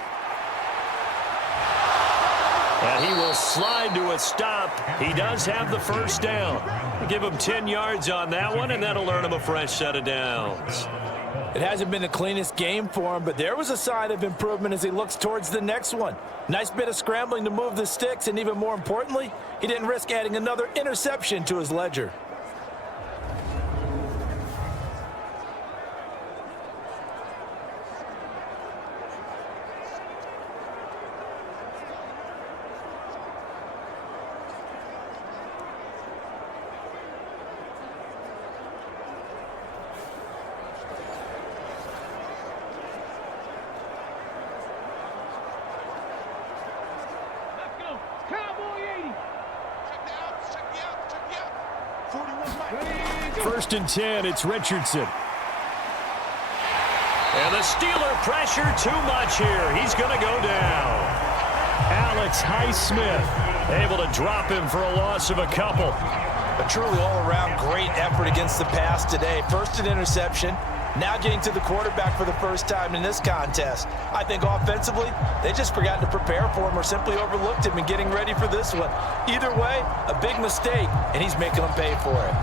And he will slide to a stop. He does have the first down. Give him 10 yards on that one, and that'll earn him a fresh set of downs. It hasn't been the cleanest game for him, but there was a sign of improvement as he looks towards the next one. Nice bit of scrambling to move the sticks, and even more importantly, he didn't risk adding another interception to his ledger. First and 10, it's Richardson. And the Steeler pressure too much here. He's going to go down. Alex Highsmith able to drop him for a loss of a couple. A truly all-around great effort against the pass today. First an interception, now getting to the quarterback for the first time in this contest. I think offensively, they just forgot to prepare for him or simply overlooked him in getting ready for this one. Either way, a big mistake, and he's making them pay for it.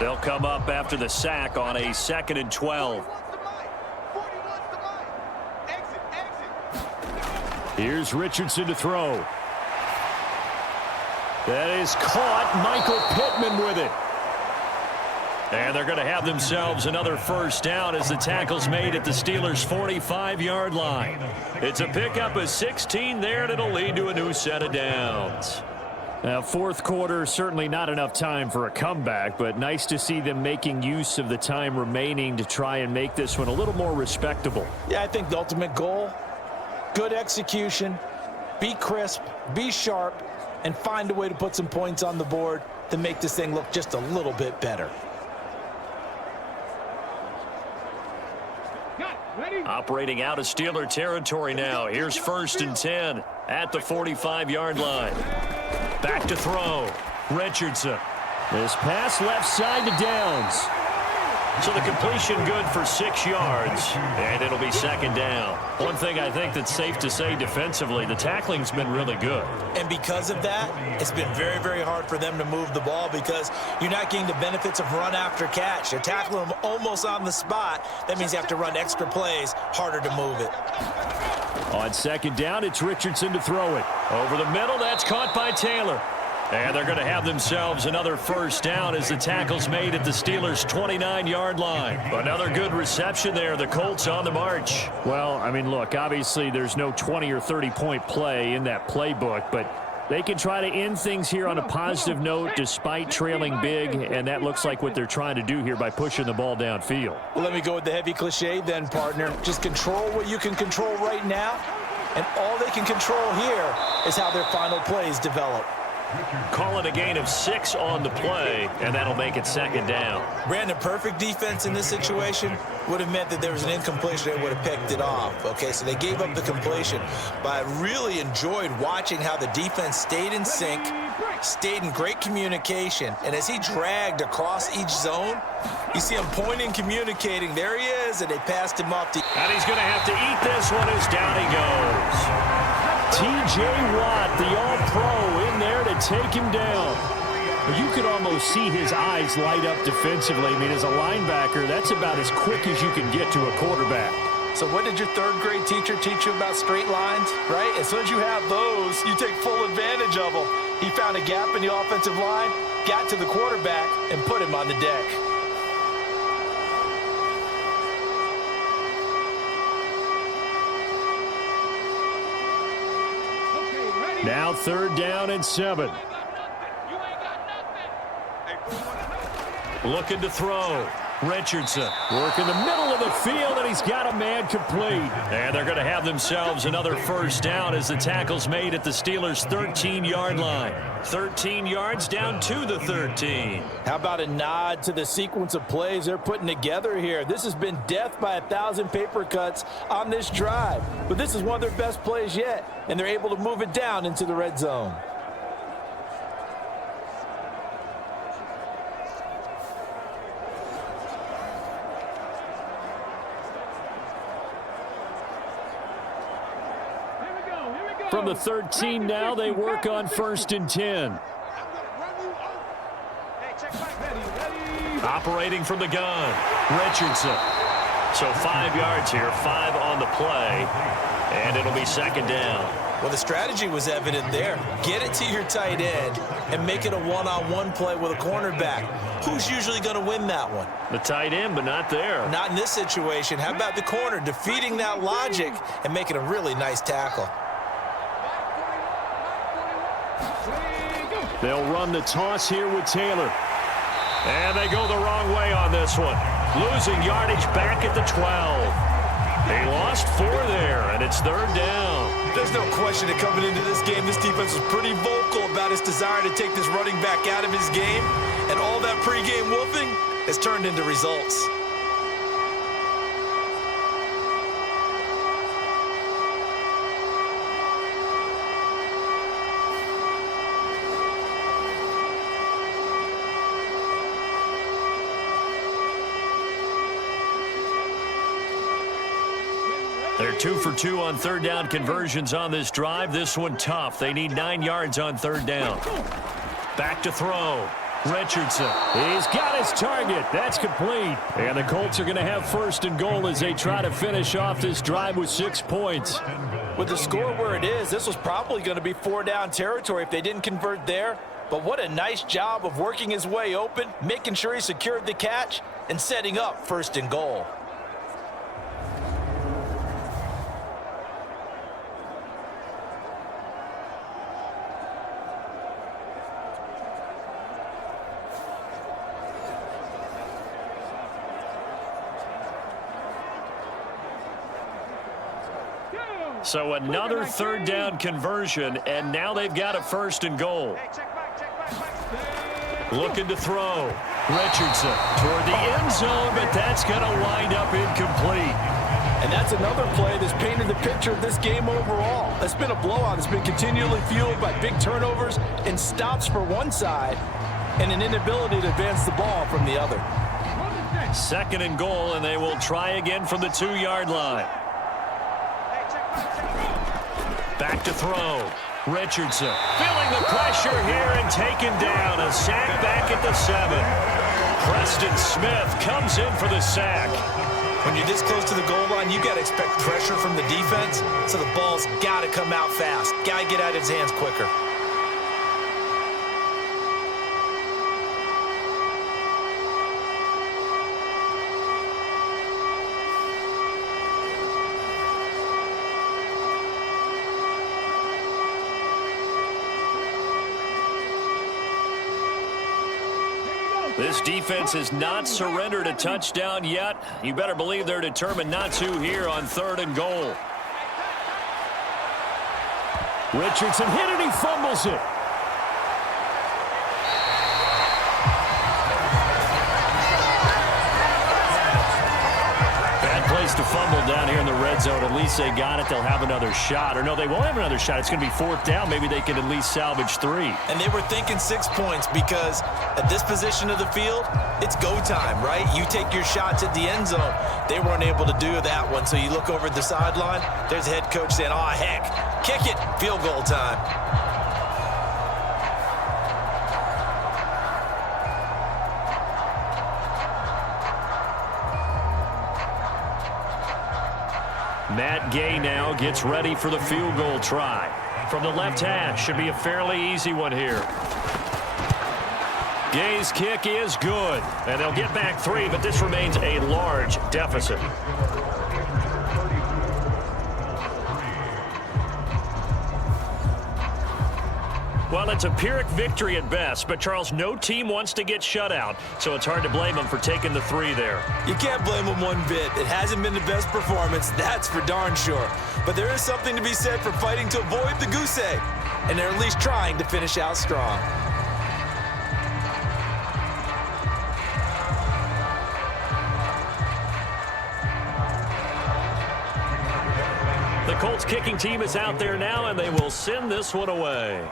They'll come up after the sack on a 2nd and 12. Here's Richardson to throw. That is caught. Michael Pittman with it. And they're going to have themselves another first down as the tackle's made at the Steelers' 45-yard line. It's a pickup of 16 there, and it'll lead to a new set of downs. Now, fourth quarter, certainly not enough time for a comeback, but nice to see them making use of the time remaining to try and make this one a little more respectable. Yeah, I think the ultimate goal, good execution, be crisp, be sharp, and find a way to put some points on the board to make this thing look just a little bit better. Operating out of Steeler territory now. Here's 1st and 10 at the 45-yard line. Back to throw. Richardson. This pass left side to Downs. So the completion good for 6 yards, and it'll be 2nd down. One thing I think that's safe to say defensively, the tackling's been really good. And because of that, it's been very, very hard for them to move the ball because you're not getting the benefits of run after catch. They're tackling them almost on the spot. That means you have to run extra plays, harder to move it. On 2nd down, it's Richardson to throw it. Over the middle, that's caught by Taylor. And they're going to have themselves another first down as the tackle's made at the Steelers' 29-yard line. Another good reception there. The Colts on the march. Well, I mean, look, obviously there's no 20 or 30-point play in that playbook, but they can try to end things here on a positive note despite trailing big, and that looks like what they're trying to do here by pushing the ball downfield. Well, let me go with the heavy cliche then, partner. Just control what you can control right now, and all they can control here is how their final plays develop. Call it a gain of 6 on the play, and that'll make it 2nd down. Brandon, perfect defense in this situation would have meant that there was an incompletion. They would have picked it off. Okay, so they gave up the completion. But I really enjoyed watching how the defense stayed in sync, stayed in great communication. And as he dragged across each zone, you see him pointing, communicating. There he is, and they passed him off. And he's going to have to eat this one as down he goes. T.J. Watt, the All-Pro, in there to take him down. You could almost see his eyes light up defensively. I mean, as a linebacker, that's about as quick as you can get to a quarterback. So what did your 3rd grade teacher teach you about straight lines, right? As soon as you have those, you take full advantage of them. He found a gap in the offensive line, got to the quarterback, and put him on the deck. Now 3rd down and 7. Looking to throw. Richardson working the middle of the field, and he's got a man complete. And they're going to have themselves another first down as the tackle's made at the Steelers' 13-yard line. 13 yards down to the 13. How about a nod to the sequence of plays they're putting together here? This has been death by 1,000 paper cuts on this drive. But this is one of their best plays yet, and they're able to move it down into the red zone. From the 13 now, they work on 1st and 10. Operating from the gun, Richardson. So 5 yards here, 5 on the play, and it'll be 2nd down. Well, the strategy was evident there. Get it to your tight end and make it a one-on-one play with a cornerback. Who's usually going to win that one? The tight end, but not there. Not in this situation. How about the corner defeating that logic and making a really nice tackle? They'll run the toss here with Taylor. And they go the wrong way on this one. Losing yardage back at the 12. They lost 4 there, and it's 3rd down. There's no question that coming into this game, this defense was pretty vocal about its desire to take this running back out of his game. And all that pregame wolfing has turned into results. They're 2 for 2 on 3rd down conversions on this drive. This one tough. They need 9 yards on 3rd down. Back to throw. Richardson, he's got his target. That's complete. And the Colts are going to have first and goal as they try to finish off this drive with 6 points. With the score where it is, this was probably going to be 4-down territory if they didn't convert there. But what a nice job of working his way open, making sure he secured the catch, and setting up first and goal. So another third down conversion, and now they've got a first and goal. Looking to throw. Richardson toward the end zone, but that's going to wind up incomplete. And that's another play that's painted the picture of this game overall. It's been a blowout. It's been continually fueled by big turnovers and stops for one side and an inability to advance the ball from the other. Second and goal, and they will try again from the 2-yard line. Back to throw. Richardson feeling the pressure here and taken down. A sack back at the 7. Preston Smith comes in for the sack. When you're this close to the goal line, you got to expect pressure from the defense, so the ball's got to come out fast. Got to get out of his hands quicker. This defense has not surrendered a touchdown yet. You better believe they're determined not to here on third and goal. Richardson hit it, he fumbles it. Bad place to fumble down here in the red zone. At least they got it. They'll have another shot. Or no, they won't have another shot. It's going to be fourth down. Maybe they can at least salvage 3. And they were thinking 6 points because at this position of the field, it's go time, right? You take your shots at the end zone. They weren't able to do that one. So you look over at the sideline, there's the head coach saying, oh, heck, kick it, field goal time. Matt Gay now gets ready for the field goal try. From the left hash, should be a fairly easy one here. Gay's kick is good, and they'll get back 3, but this remains a large deficit. Well, it's a Pyrrhic victory at best, but Charles, no team wants to get shut out, so it's hard to blame them for taking the 3 there. You can't blame them one bit. It hasn't been the best performance, that's for darn sure. But there is something to be said for fighting to avoid the goose egg, and they're at least trying to finish out strong. The Colts kicking team is out there now, and they will send this one away.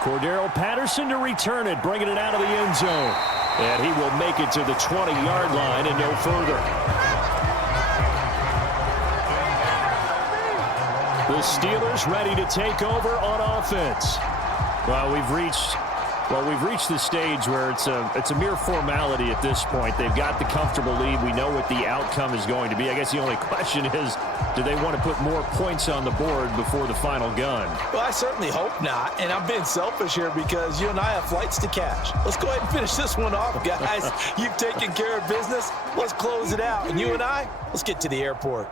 Cordero Patterson to return it, bringing it out of the end zone. And he will make it to the 20-yard line and no further. The Steelers ready to take over on offense. Well, we've reached the stage where it's a mere formality at this point. They've got the comfortable lead. We know what the outcome is going to be. I guess the only question is, do they want to put more points on the board before the final gun? Well, I certainly hope not. And I'm being selfish here because you and I have flights to catch. Let's go ahead and finish this one off, guys. You've taken care of business. Let's close it out. And you and I, let's get to the airport.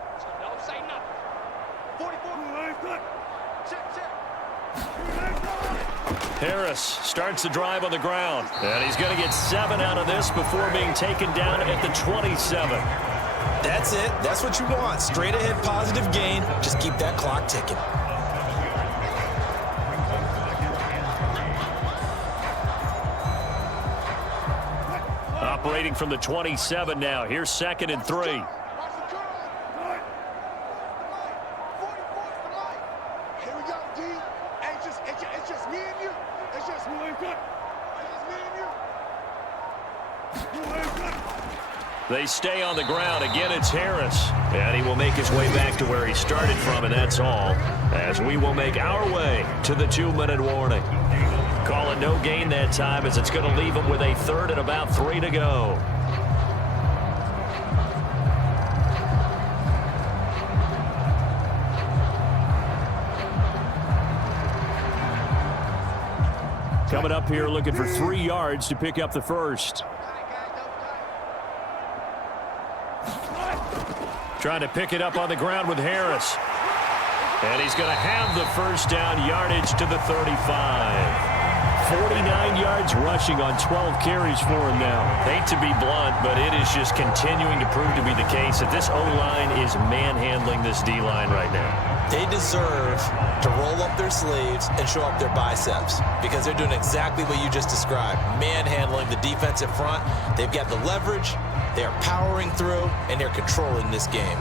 Harris starts the drive on the ground. And he's going to get 7 out of this before being taken down at the 27. That's it. That's what you want. Straight ahead positive gain. Just keep that clock ticking. Operating from the 27 now. Here's 2nd and 3. Here we go, D. It's just me and you. It's just me and you. They stay on the ground. Again, it's Harris. And he will make his way back to where he started from, and that's all. As we will make our way to the 2-minute warning. on no gain that time as it's going to leave them with a third and about 3 to go. Coming up here looking for 3 yards to pick up the first. Trying to pick it up on the ground with Harris. And he's going to have the first down, yardage to the 35. 49 yards rushing on 12 carries for him now. Hate to be blunt, but it is just continuing to prove to be the case that this O-line is manhandling this D-line right now. They deserve to roll up their sleeves and show up their biceps because they're doing exactly what you just described, manhandling the defensive front. They've got the leverage, they're powering through, and they're controlling this game.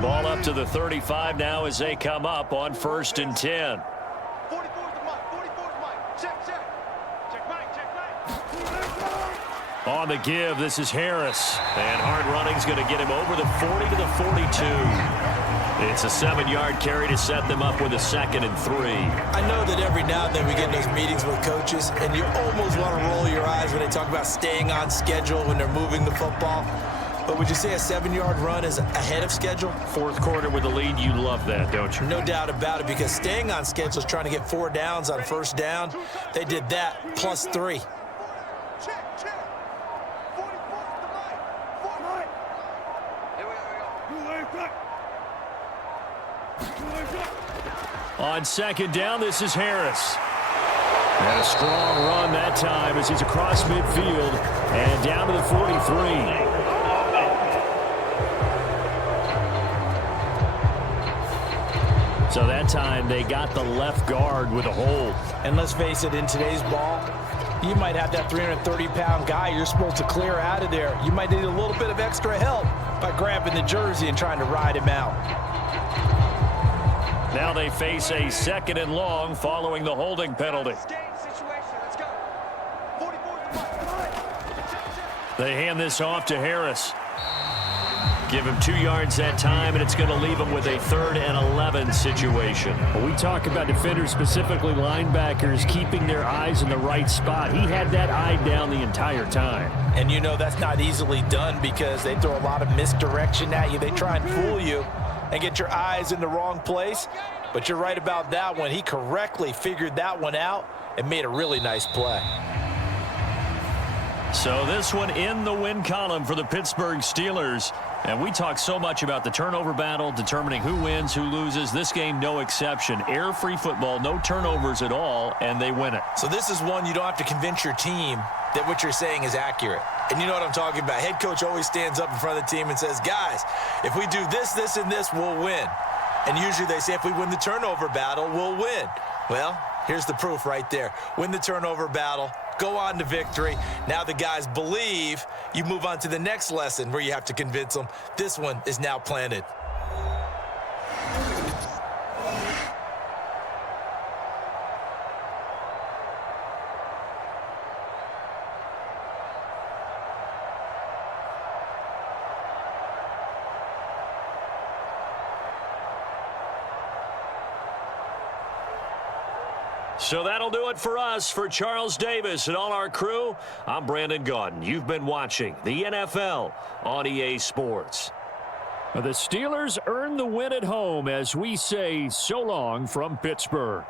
Ball up to the 35 now as they come up on 1st and 10. 44's the mic. 44's mic. Check, check. Check mic, check mic. On the give, this is Harris. And hard running's going to get him over the 40 to the 42. It's a 7-yard carry to set them up with a 2nd and 3. I know that every now and then we get in those meetings with coaches, and you almost want to roll your eyes when they talk about staying on schedule when they're moving the football. But would you say a 7-yard run is ahead of schedule? 4th quarter with the lead, you love that, don't you? No doubt about it, because staying on schedule is trying to get 4 downs on 1st down. They did that, plus 3. Check, check. 44's the mic. 40. Here we go. On 2nd down, this is Harris. And a strong run that time as he's across midfield and down to the 43. So that time they got the left guard with a hold. And let's face it, in today's ball, you might have that 330-pound guy you're supposed to clear out of there. You might need a little bit of extra help by grabbing the jersey and trying to ride him out. Now they face a 2nd and long following the holding penalty. They hand this off to Harris. Give him 2 yards that time, and it's going to leave him with a 3rd and 11 situation. When we talk about defenders, specifically linebackers, keeping their eyes in the right spot. He had that eye down the entire time. And you know that's not easily done because they throw a lot of misdirection at you. They try and fool you and get your eyes in the wrong place. But you're right about that one. He correctly figured that one out and made a really nice play. So this one in the win column for the Pittsburgh Steelers. And we talk so much about the turnover battle, determining who wins, who loses. This game, no exception. Air-free football, no turnovers at all, and they win it. So this is one you don't have to convince your team that what you're saying is accurate. And you know what I'm talking about. Head coach always stands up in front of the team and says, guys, if we do this, this, and this, we'll win. And usually they say if we win the turnover battle, we'll win. Well, here's the proof right there. Win the turnover battle. Go on to victory. Now the guys believe. You move on to the next lesson where you have to convince them. This one is now planted. So that'll do it for us. For Charles Davis and all our crew, I'm Brandon Gaudin. You've been watching the NFL on EA Sports. The Steelers earn the win at home as we say so long from Pittsburgh.